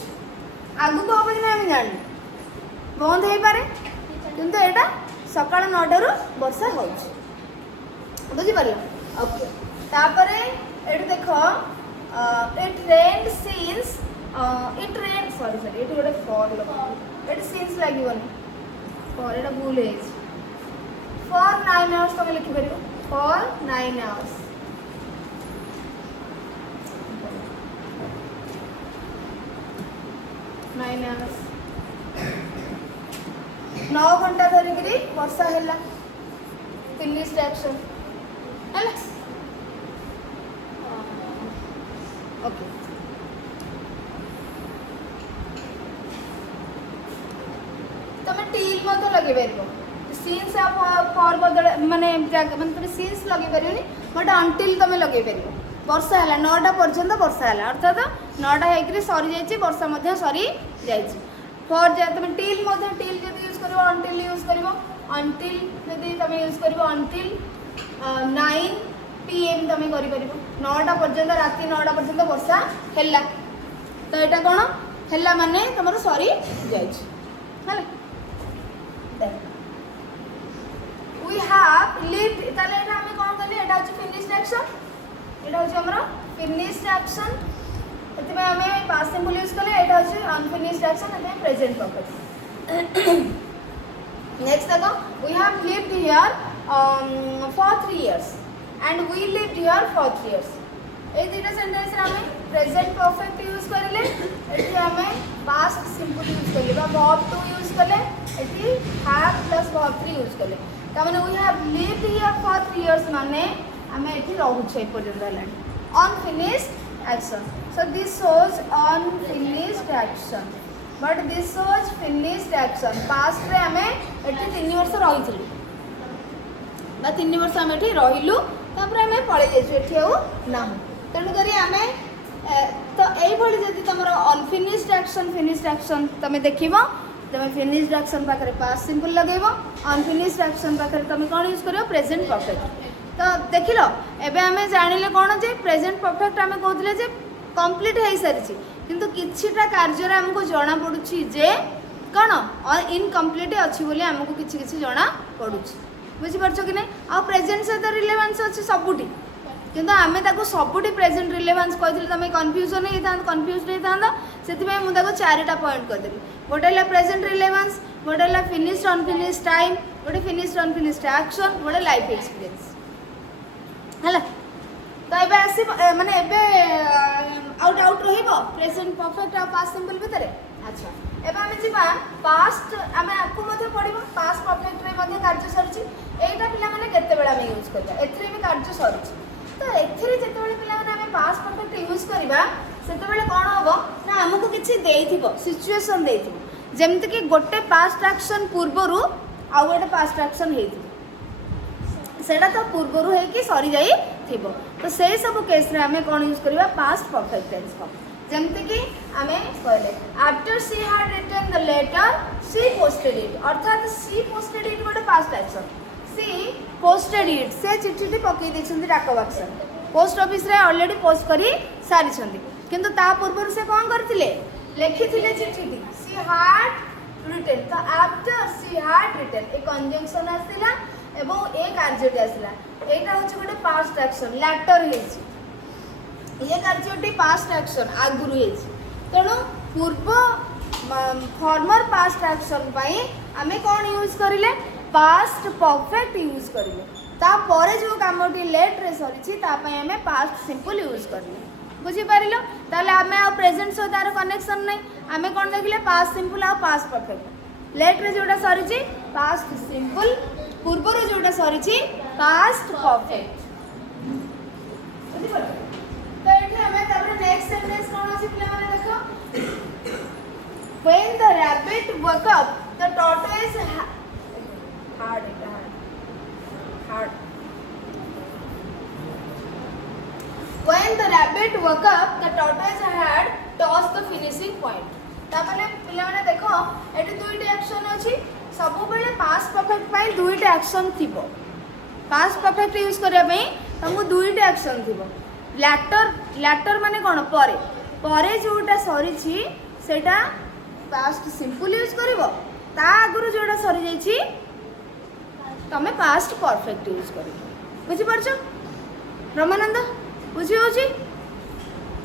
आगु को हम जानि बंद हो पारे किंतु एटा सकाळ 9टा वर्षा होउछ बुझी पारे ओके तापरे एट देखो it rained since it rained sorry it गोटे फॉर लग इट सिंस लागिवनी फॉर एटा भूल है for 9 hours तुम लिखि परिबो for 9 hours 9 hours 9 घंटा धरिकरी वर्षा हैला फिनिश्ड एक्शन हैला ओके तुम टील मत लगे परिबो सीन्स फॉर बदल माने तुम सीन्स लगे पारे बट अंटिल तुम लगे पार वर्षा है 9टा पर्यंत वर्षा है अर्थात 9टा होकर सरी जाइए वर्षा सरी जाइए फॉर तुम टील टील जब यूज कर अंटिल यूज कर अंटिल जब तुम यूज कर अंटिल 9 PM तुम कर 9टा पर्यंत राति 9टा पर्यंत वर्षा है तो यहाँ कौन है माने तुम सरी जाइए we have lived ताले एटा हम कोन करली एटा होची finished action एटा होची हमरा finished action एते में हमें past simple यूज करले एटा होची unfinished action एटा present perfect next देखो we have lived here for 3 years and we lived here for 3 years ए दुटा सेंटेंस रे हमें प्रेजेंट परफेक्ट यूज करले एठी हमें पास्ट सिंपल यूज करले बा वर्ब टू यूज करले एठी हैव प्लस वर्ब 3 यूज करले त माने we have lived here for 3 years माने हमें एठी रहू छै पर्यंत हलानी unfinished action so this shows unfinished action but this shows finished action past रे हमें एठी 3 वर्ष रहिथिलु बा 3 वर्ष हमें एठी रहिलु तापर हमें पळे जेछु एठी आउ नाहु तेणुकरी आम तो यही जदि तुम अनफिनिश्ड एक्शन फिनिश्ड एक्शन तुम देख तुम फिनिश्ड एक्शन पाखे पास्ट सिंपल लगेब अनफिनिश्ड एक्शन पाखे तुम कौन यूज कर प्रेजेंट परफेक्ट तो देख लो एवं आम जानिले कौन जे प्रेजेंट परफेक्ट आम कहते जे कंप्लीट हो सारी किंतु किछिटा कार्य आमको जना पड़ुछि जे कौन इनकम्प्लीट अच्छी बोली आमको किछि किछि जना पड़ुछि बुझीपार कि नहीं आ प्रेजेंट सहित रिलेवेंस अच्छी सबुठी किंतु आमे ताको सबुठी प्रेजेंट रिलेवेंस कहथिले तमे कन्फ्यूजन हे था कन्फ्यूज हे था सेति में मु ताको चारिटा पॉइंट कर देली गोटे है प्रेजेंट रिलेवेंस गोटे है फिनिश्ड अनफिनिश्ड टाइम गोटे फिनिश्ड अनफिनिश्ड एक्शन गोटे लाइफ एक्सपीरियंस हला तो एबे आसी माने एबे आउट आउट रहिबो प्रेजेंट परफेक्ट आ पास्ट सिंपल भितरे अच्छा एबे आमे जिबा पास्ट आमे आकु मध्ये पढिबो पास्ट परफेक्ट रे मध्ये कार्य सरछि एटा पिला माने केते बेला में यूज करबा एथरे भी कार्य सरछि तो एथरे जेतेबेले पिला माने आमे पास्ट परफेक्ट यूज करबा सेतेबेले कोन होबो ना हमकु किछि देइथिबो सिचुएशन देइथिबो जेमति कि गोटे पास्ट एक्शन पूर्वरु आ गोटे पास्ट एक्शन हेइथिबो सेटा तो पूर्वरु हे कि सरी जाई थिबो तो सेही सब केस रे आमे कोन यूज करबा पास्ट परफेक्ट टेंस को जेमति कि आमे कहले after she had written the letter she posted it अर्थात शी पोस्टेड इट गोटे past action she posted it से चिट्ठी पकई देछंती डाक बक्स पोस्ट ऑफिस रे ऑलरेडी पोस्ट करी सारी छंती किंतु ता पूर्व से कोन करथिले लिखिथिले चिट्ठी सी हैड रिटन तो after she had written a conjunction आसिला एवं ए कार्यटी आसिला एटा होची गोटे पास्ट एक्शन लेटर हेछि ये कार्यटी पास्ट एक्शन आगुरु हेछि तेणु पूर्व फॉर्मर पास्ट एक्शन पाई आमे कोन यूज करिले पास्ट परफेक्ट यूज करिले ता परे जो कामटी लेट रे सरिछि ता पई हमें पास्ट सिंपल यूज करले बुझी पारिलो ताले हमें आ प्रेजेंट सो तार कनेक्शन नै हमें कोन देखिले पास्ट सिंपल आ पास्ट परफेक्ट लेट रे जोटा सरिछि पास्ट सिंपल पूर्व रे जोटा सरिछि पास्ट परफेक्ट बुझी पारिलो तो एठी हमें तापर नेक्स्ट सेंटेंस कोन अछि पिला माने देखो when the rabbit woke up the tortoise hard when the rabbit woke up the tortoise had tossed the finishing point तापले पिला माने देखो एटी दुईटा एक्शन अछि सब बेले पास्ट परफेक्ट पाई दुईटा एक्शन थिबो पास्ट परफेक्ट यूज करिया पई हमको दुईटा एक्शन थिबो लैटर माने कोन परे परे जोटा सरी छी सेटा पास्ट सिंपल यूज करिवो ता आगुरु जोटा सरी जाई छी तमे पास्ट परफेक्ट यूज करिवो बुझी परछो रमानंद बुझी होची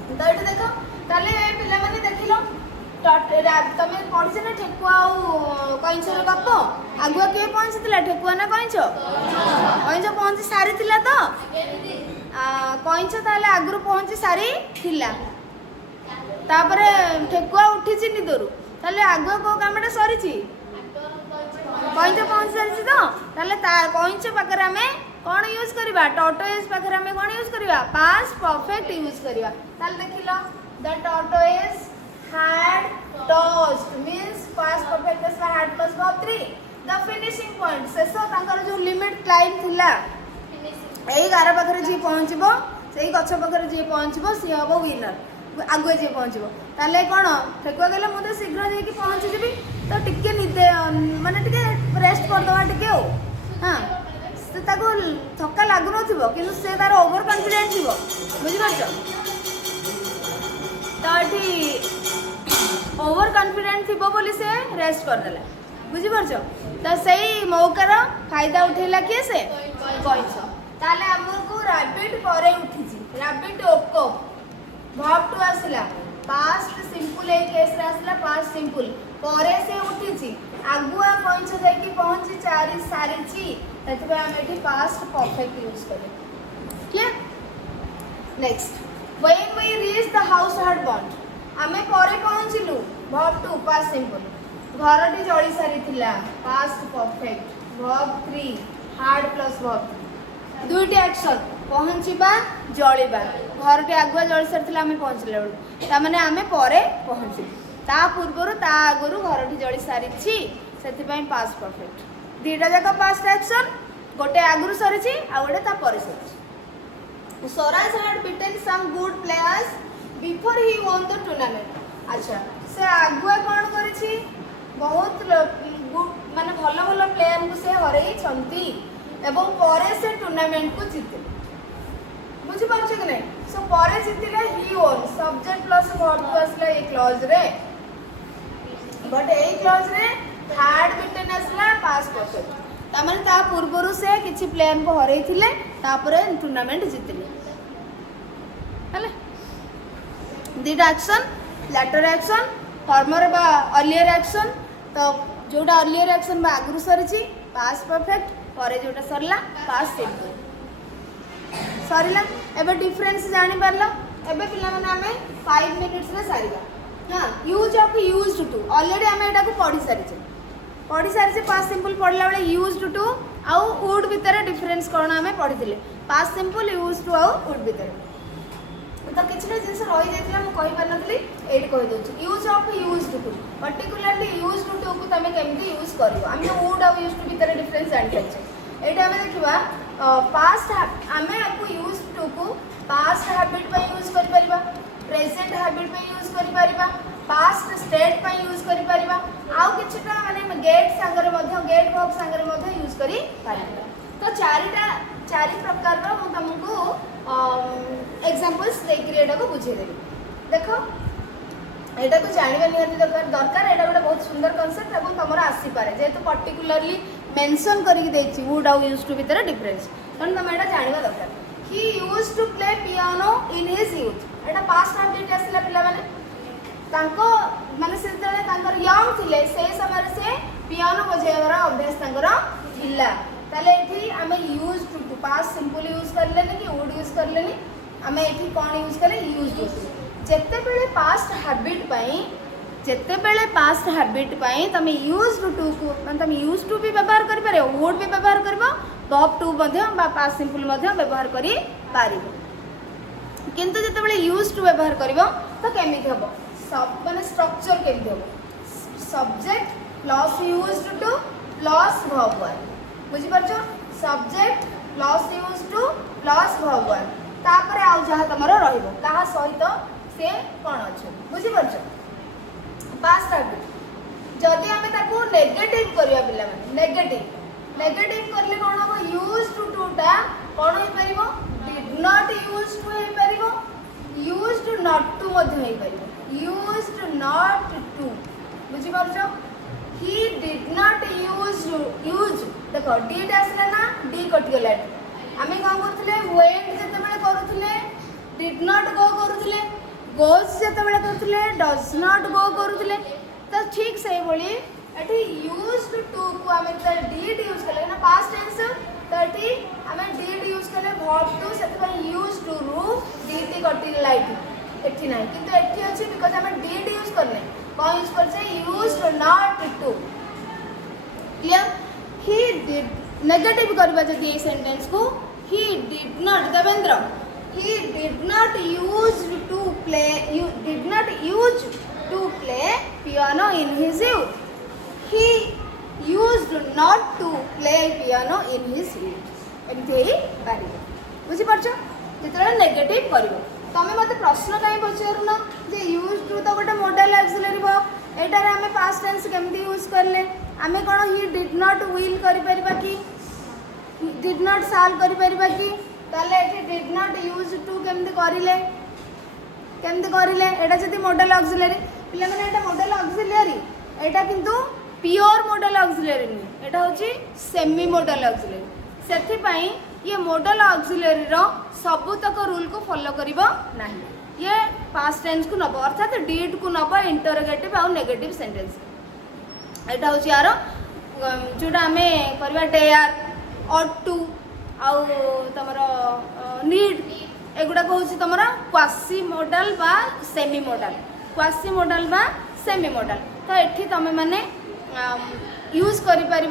तो एटा देखो ताले पिला माने देखिलो तमे पढिछ ना ठेकुआ आ कइंचर गप आगुआ के पहुंचतिला ठेकुआ ना कइंच पहुंची सारी थिला तो कइंच ताले आगुरु पहुंची सारी थिला तापरे ठेकुआ उठिछि निदरु ताले आगुआ को कामटा सरिछि कइंच पहुंची सारिछि तो ताले कइंच पाखरे हमें कौन यूज करवा टॉर्टोइज पाखरे हमें कौन यूज करवा पास्ट परफेक्ट यूज करवा ताले देखिलो the tortoise had tossed means past perfect is had plus verb 3 the finishing point शेषो तांकर जो लिमिट टाइम थिला एई गार पाखरे जे पहुंचबो सेई गछ पाखरे जे पहुंचबो से हबो विनर आगु जे पहुंचबो ताले कोन ठेकुआ गेले मते शीघ्र जे कि पहुंच जेबी तो टिके निदे माने टिके रेस्ट कर दवा टिके हो हां से ताको थक्का लागु नथिबो किंतु से तार ओवर कॉन्फिडेंट थिबो बुझि पाछो ताठी ओवर कॉन्फिडेंट थी बोली से रेस्ट करदेला बुझीपार तो सही मौकार फायदा उठेला किए से कईस ताले हमको रैबिट परे उठी रैबिट ओको वर्ब टू आसला पास्ट सिंपल ए केस रे आसला पास्ट सिंपल परे से उठी आगुआ कईस जाके पहुंची सारी हम एठी पास्ट परफेक्ट यूज करें clear next when we reach the house had burn आमे परे पहुंचलु वर्ब टू पास्ट सिंपल घरटी जली सारी थिला past perfect verb 3 had plus verb दुईटी एक्शन पहुँचवा जलिबा घरटी आगुआ जली सारी थिला आमे पहुँचला बेलू तामाने आमे परे पहुँचलु ता पूर्वरु ता आगरु घरटी जली सारी से पास्ट परफेक्ट दीटा जाक पास्ट एक्शन गोटे आगरु सरी आ गोटे ता परे सरी Swaraj had beaten some good players before he won the tournament अच्छा से आगुआ कौन करिछि बहुत माने भल भल प्लेयर को से हरई छंती एवं परे से टूर्नामेंट को जीते बुझी पाछे कि नहीं सो परे जीतिले ही वोन सब्जेक्ट प्लस वर्ब को असला ए क्लॉज रे बट ए क्लॉज रे हार्ड बिटन असला पास्ट परफेक्ट तामने ता पूर्वरु से किछि प्लेयर को हरई थिले तापरे टूर्नामेंट जीतिले हले दीटा एक्शन लेटर एक्शन फॉर्मर बा अर्लियर एक्शन तो जोटा अर्लियर एक्शन बा आगु सरी पास्ट परफेक्ट पर जोटा सरला पास्ट सिंपल सरला एबे डिफरेंस जानि पारला एबे पिला माने हमें 5 मिनिट्स रे सारिबा हां use of used to already हमें एटा को पढ़ी सारी पास्ट सिंपल पढ़ला बेले यूज्ड टू आउ वुड भीतर डिफरेंस कोन हमें पढ़िथिले पास्ट सिंपल यूज्ड टू आउ वुड भीतर तो किसी जिन रही जाता मुझे कही पारि ये कही दूसरी use of used to particularly used to को तुम केमती यूज कर वुड और यूज्ड टू भीतर डिफरेंस जान पारे ये आम देखा पास्ट आम आपको यूज्ड टू को पास्ट हैबिट यूज कर प्रेजेंट हैबिट यूज कर पास्ट स्टेट यूज कर आउ किछटा माने गेट सांगरे गेट वर्ब सांगरे यूज कर तो चारि प्रकार तुमको एग्जांपल्स देकर को बुझेदेवी देख यहाँ को जानवा निहाती दरकार यहाँ गोटे बहुत सुंदर कनसेप्ट और तुम आसीपे जेहेतु पर्टिकुलरली मेंशन करके वुड आउ यूज टू भीतर डिफरेंस तेणु तुम यहाँ जानवा दरकार he use to play piano in his youth यहाँ पास्ट हैबिट आसला पिला माने से यंग थिले से समय से पियानो बजाइबार अभ्यास थिला ताले एठी आमे use to past simple use कर लेनी कि वुड यूज कर लेनी आमे एठी कोन यूज करे यूज टू जेते बेले पास्ट हैबिट पई तमे यूज टू को माने तमे यूज टू भी व्यवहार करि पारे वुड भी व्यवहार करबो वर्ब टू मध्ये बा पास्ट सिंपल मध्ये व्यवहार करि पारिबो किंतु जेते बेले यूज टू व्यवहार करबो तो केमिति हबो सब माने स्ट्रक्चर केमिति हबो subject plus used to plus verb one बुझीपार subject plus use to plus verb one तापर आउ जहाँ तुम रहिबो कहा सहित से कौन अच्छे बुझीपार पास्ट हैबिट जदि आम ताको नेगेटिव करिया पिला नेगेटिव करले कौन हम यूज टू टा कौन हो पारिबो डिड नॉट यूज टू हो पारिबो यूज टू नॉट टू मध्ये हो पारिबो यूज टू नॉट टू बुझीपार he did not use देखो did आसला ना d कटि गला आमे का करथले went जते बेले करूथले did not go करूथले goes जते बेले करूथले does not go करूथले तो ठीक से बोली एठी used to को आमे त did यूज करले ना पास्ट टेंस तो एठी आमे did यूज करले verb to सेते पे use to रू did कटि गला एठी नाही किंतु एठी अछि बिकॉज़ आमे did यूज करले कौन यूज करछे used not to clear he did negative करबा जदी ए सेंटेंस को he did not Devendra he did not use to play you did not use to play piano in his youth he used not to play piano in his youth एमती पारि बुझी परछो जेतरा negative करबो तमे मते प्रश्न काई पचारुना जे यूज टू तो गोटे मॉडल ऑक्सिलरी वर्ब एटारे आमे पास्ट टेंस केमती यूज करले आमे कोन ही डिड नॉट विल करि परिबा कि डिड नॉट साल करि परिबा कि ताले एठी डिड नॉट यूज टू केमती करिले एटा जदी मॉडल ऑक्सिलरी पिला माने एटा मॉडल ऑक्सिलरी एटा किंतु प्योर मॉडल ऑक्सिलरी नहीं एटा होची सेमी मॉडल ऑक्सिलरी सेथि पई ये मॉडल ऑक्सिलरी रो सबुतक रूल को फॉलो करिवो नाही ये पास्ट टेंस को नब अर्थात डिड को नब इंटरोगेटिव आ नेगेटिव सेंटेंस एटा होची यार जोटा हमें करबा डेयर ought to आउ तमरो नीड एगुड़ा कहूँ तुम क्वासी मॉडल बा सेमी मॉडल क्वासी मॉडल बा सेमी मॉडल तो ये तुम मैंने यूज कर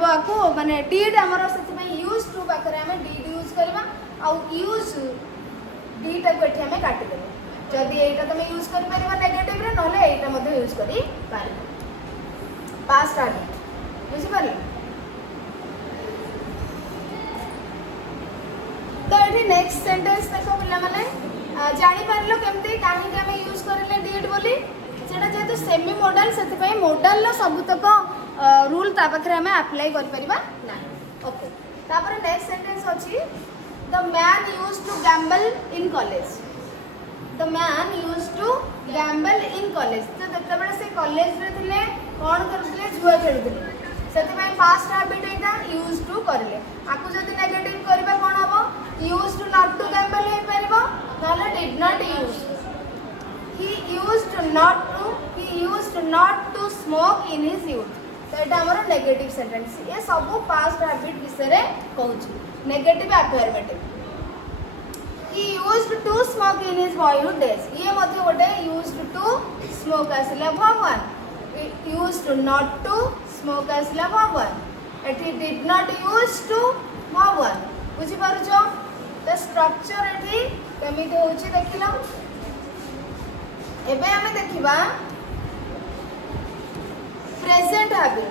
माने डीड आमर से यूज टू पाखे आम डीड यूज करवा आउ यूज डीटा को ये आम काटिदेव जदि यहाँ तुम यूज कर नेगेटिव रे ना यहाँ यूज कर पास्ट हाबिट बुझिपार तो ये नेक्स्ट सेंटेंस देखो पिला माने जानी पारलो केमती काहे के हमें यूज करले डीड बोली सेटा जेतु सेमी मॉडल सेति पई मॉडल लो सबुतक रूल ता पाखरे हमें अप्लाई करि परिबा ना ओके तापर नेक्स्ट सेंटेंस अछि the man used to gamble in college the man used to gamble in college तो देखते बड़े से कॉलेज रे थिले कोन करथिले जुआ खेलुथिले सेति पई past habit Etah used to करले आकु जदि नेगेटिव करबा कोन हबो used to not to gamble हे परिबो नाले did not use he used not to smoke in his youth तो एटा हमर नेगेटिव सेंटेंस ये सब पास्ट हैबिट विषय रे कहूची negative affirmative he used to smoke in his boyhood days ये मध्ये गोटे used to smoke आसिला भगवान used not to smoke आसिला भगवान एठी did not use to भगवान बुझी पारुछो तो स्ट्रक्चर एठी केमिति होची देखिलो एबे हमें देखिबा प्रेजेंट हैबिट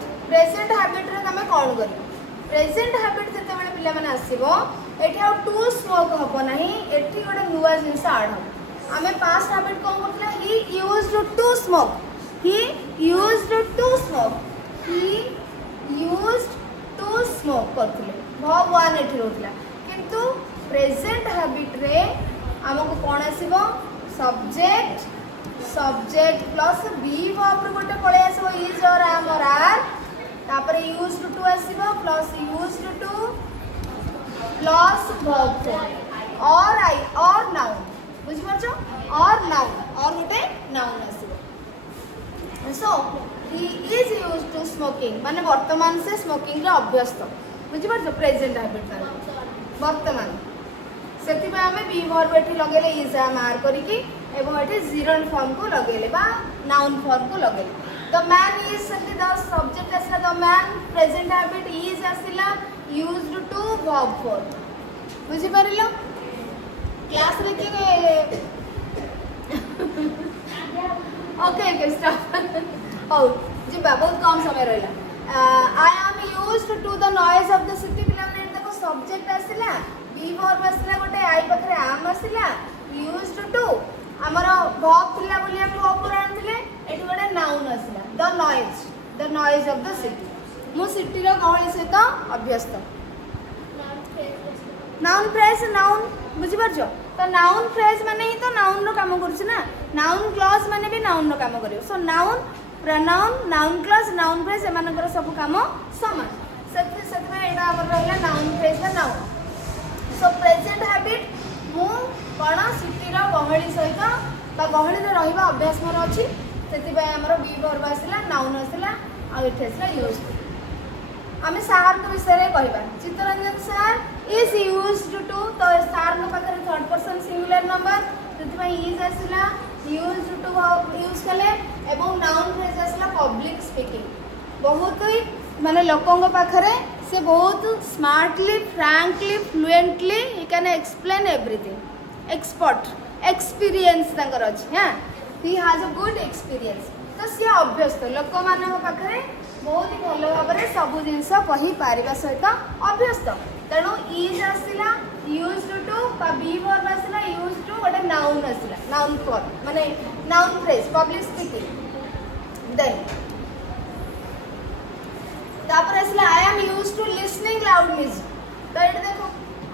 रे हमें कोन करी प्रेजेंट हैबिट जते बेले पिला माने आसीबो एठी आ टू स्मोक हबो नाही एठी गोटे नुवा जिंस ऐड हबो हमें पास्ट हैबिट कोन करथला ही यूज्ड टू स्मोक करथले भगवान एठी रोथला किंतु प्रेजेंट हैबिट रे हमको कौन आसीबो सब्जेक्ट प्लस बी वर्ब रे गोटे पळे आसीबो इज और एम और आर तापर यूज्ड टू आसीबो plus used to plus verb और आई और नाउन बुझि परछो और नाउन और गोटे नाउन आसीबो so he is used to smoking माने वर्तमान से स्मोकिंग रे अभ्यस्त बुझि परछो प्रेजेंट हैबिट वर्तमान सेति में हमें बी वर्ब एठी लगेले इज एम आर करिकी एवं एठी जीरोन फॉर्म को लगेले बा नाउन फॉर्म को लगेले द मैन इज सेति द सब्जेक्ट आसला the man present habit is आसला यूज्ड टू वर्ब फॉर्म बुझि परिलो क्लास रे के ओके स्टॉप ओ जी बहुत कम समय रहला I am used to the noise of the city पिला ने देखो सब्जेक्ट आसला बी वर्ब आसला गोटे आई पखरे आम आसला यूज्ड टू हमर वर्ब पिला बोली हम वर्ब पर आनथिले एठी गोटे नाउन आसला the noise of the city मु सिटी रो गहली सहित अभ्यस्त नाउन फ्रेज नाउन बुझि परछो तो नाउन फ्रेज माने ही तो नाउन रो काम करछ ना नाउन क्लॉज माने भी नाउन रो काम करियो so noun pronoun noun clause noun phrase एमानकर सब काम समान सेति में एटा हमर रहला नाउन फ्रेज बा नाउन सो प्रेजेंट हैबिट मु कोन सिटी रो गहली सहित बा गहली रे रहिबा अभ्यास मोर अछि सेति पय हमर बी वर्ब आसला नाउन आसला आ एठी आसला यूज आमे सार के विषय रे कहबा Chittaranjan sir is used to तो सार के पाखरे थर्ड पर्सन सिंगुलर नंबर सेति पय इज आसला यूज्ड टू यूज कले एवं नाउन फ्रेज आसला पब्लिक स्पीकिंग बहुत ही माने लोकंग पाखरे से बहुत smartly frankly fluently he can explain everything expert experience तंकर अछि हां he has a good experience तो से अभ्यस्त लोक मान पाखरे बहुत ही भल भाव में सब जिनस कही पारिबा सहित अभ्यस्त तेणु इज आसला यूज्ड टू बा बी वर्ब आसला यूज्ड टू गोटे नाउन आसला नाउन फॉर्म माने noun phrase public speaking then तापर आसला I am used to listening loud music तो ये देखो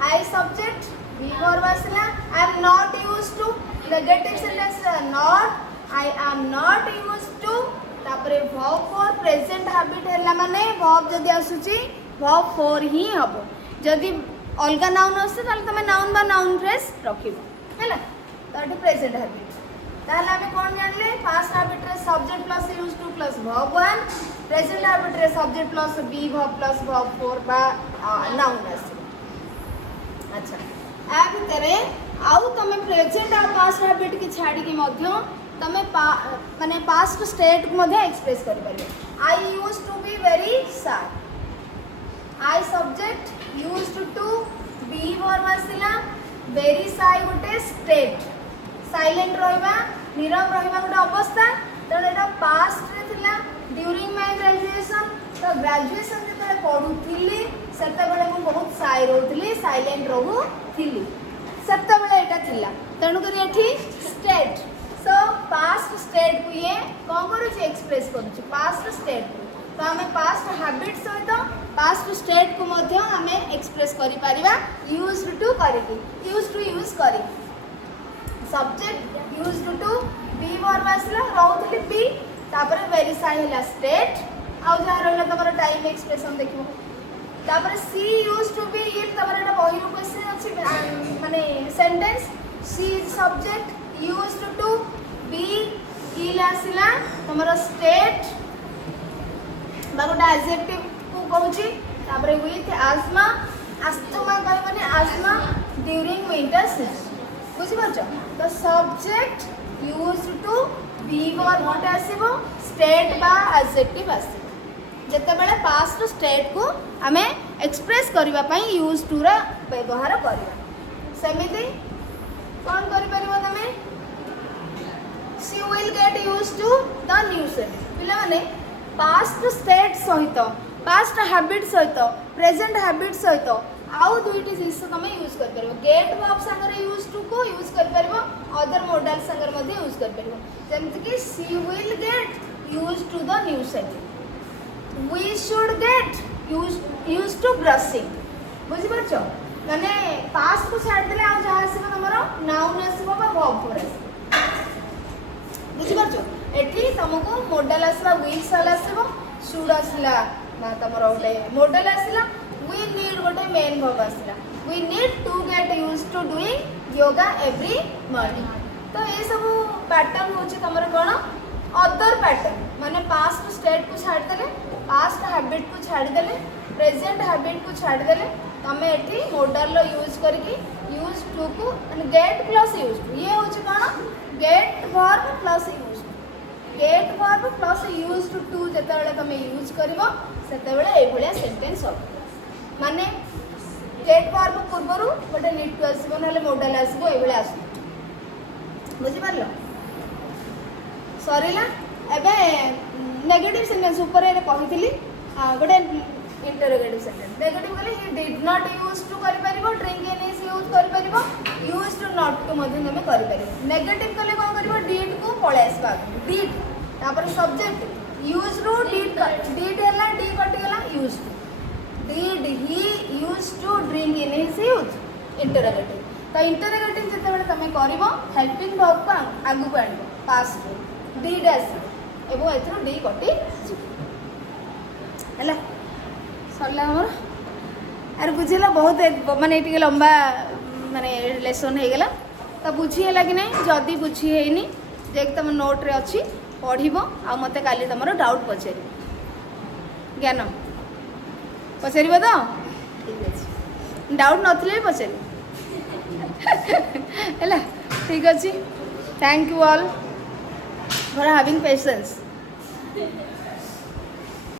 आई सब्जेक्ट बी वर्ब आसला I am not used to negative sentence not I am not use to तापर verb for present habit है माने verb जदि आसुची वर्ब फॉर ही हम जदि अलग नाउन आसे ताले तमे नाउन बा नाउन फ्रेज रखिबो हैला तो एटी प्रेजेंट हैबिट ताले हमें कोन जानले पास्ट हैबिट रे subject plus use to plus verb 1 present habit रे subject plus be verb plus verb 4 बा नाउन आसे अच्छा आ भितरे आउ तमे प्रेजेंट आ पास्ट हैबिट की छाड़ी के मध्य तमे माने पास्ट स्टेट को मध्य एक्सप्रेस कर पारे I used to be very shy I subject used to be verb आसिला वेरी शाय गोटे स्टेट साइलेंट रहिबा नीरव रहिबा गोटे अवस्था तेणु एटा पास्ट रे थिला ड्यूरिंग माय ग्रेजुएशन तो ग्रेजुएशन जेते पढुथिली सेते बेले मु बहुत शाय रहउथिली साइलेंट रहउथिली सेते बेले एटा थिला तेणु करी एठी स्टेट सो पास्ट स्टेट को ये कौन करूँ एक्सप्रेस करूँ पास्ट स्टेट को तो आम पास्ट हैबिट सहित पास्ट स्टेट को मध्य आम एक्सप्रेस करि परिबा यूज टू करिकी यूज करी subject use to be verb आसला रहउथली बी तापर वेरी शाय हैला स्टेट आउ जहा रहला तमरा टाइम एक्सप्रेशन देखिबो तापर सी यूज टू बी ये तमरा एटा बही क्वेश्चन अछि माने sentence she is subject used to be ill आसिला तमरा स्टेट बा गोटे एडजेक्टिव को कहूची तापर विथ आस्मा आस्थमा कहि माने आस्मा ड्यूरिंग विंटर सीजन बुझि परछ तो subject used to be verb गोटे आसीबो स्टेट बा एडजेक्टिव आसीबो जते बेले पास्ट स्टेट को हमें एक्सप्रेस करबा पई यूज टू रा व्यवहार करबा सेमिति कौन करि परिबो तमे she will get used to the new set पिला माने पास्ट स्टेट सहित पास्ट हैबिट सहित प्रेजेंट हैबिट सहित आउ दुईटी जिनिस तमे यूज कर परबो गेट वर्ब संगे यूज टू को यूज कर परबो अदर मॉडल संगे मध्ये यूज कर परबो जेमति कि she will get used to the new set we should get used to brushing बुझि परछो माने पास्ट को छाड़ देले आ जहा आसीबो तमरो नाउन आसीबो बा वर्ब फॉर आसीबो बुझि परछो एठी तुमको मॉडल आसला विल साल आसीबो शुड आसला ना तमरो ओटे मॉडल आसला वी नीड गोटे मेन वर्ब आसला we need to get used to doing yoga every morning तो ये सब पैटर्न होची तमरो कोन अदर पैटर्न माने पास्ट स्टेट को छाड़ देले पास्ट हैबिट को छाड़ देले प्रेजेंट हैबिट को छाड़ देले तमे एठी मॉडल लो यूज करके यूज टू को गेट प्लस यूज टू ये होची कोन get verb plus use get verb plus use to जते बेले तमे यूज करबो सेते बेले ए भलिया सेंटेंस हो माने गेट वर्ब पूर्वरु गोटे नीड टू आसीबो नले मॉडल आसीबो ए भलिया आसीबो बुझि परलो सरीला एबे नेगेटिव सेंटेंस ऊपर रे कहितली गोटे इंटरोगेटिव सेंटेंस नेगेटिव कहले he did not use to करि परिबो ड्रिंक इन इज यूज करि परिबो यूज टू नॉट टू मध्ये तमे करि परिबो नेगेटिव कहले कोन करिवो डिड को पळे आसबा डिड तापर सब्जेक्ट यूज रो डिड हैला डी कटि गेला use did he use to drink in his use interrogative तो इंटरोगेटिव जते बेले तमे करिवो हेल्पिंग वर्ब को आगु को आनिबो पास्ट डिड आस एबो एथरो डी कटि हैला सरला हमर आर बुझिला बहुत माने टिके लंबा माने लेसन हे गेला तो बुझी है कि नहीं जदि बुझी हैनी जे तुम नोट रे अच्छी पढ़िबो आ मते काली तमरो डाउट पचारि ज्ञान पचारिबो तो ठीक अछि डाउट नथिले पचारि हैला ठीक अछि thank you all for having patience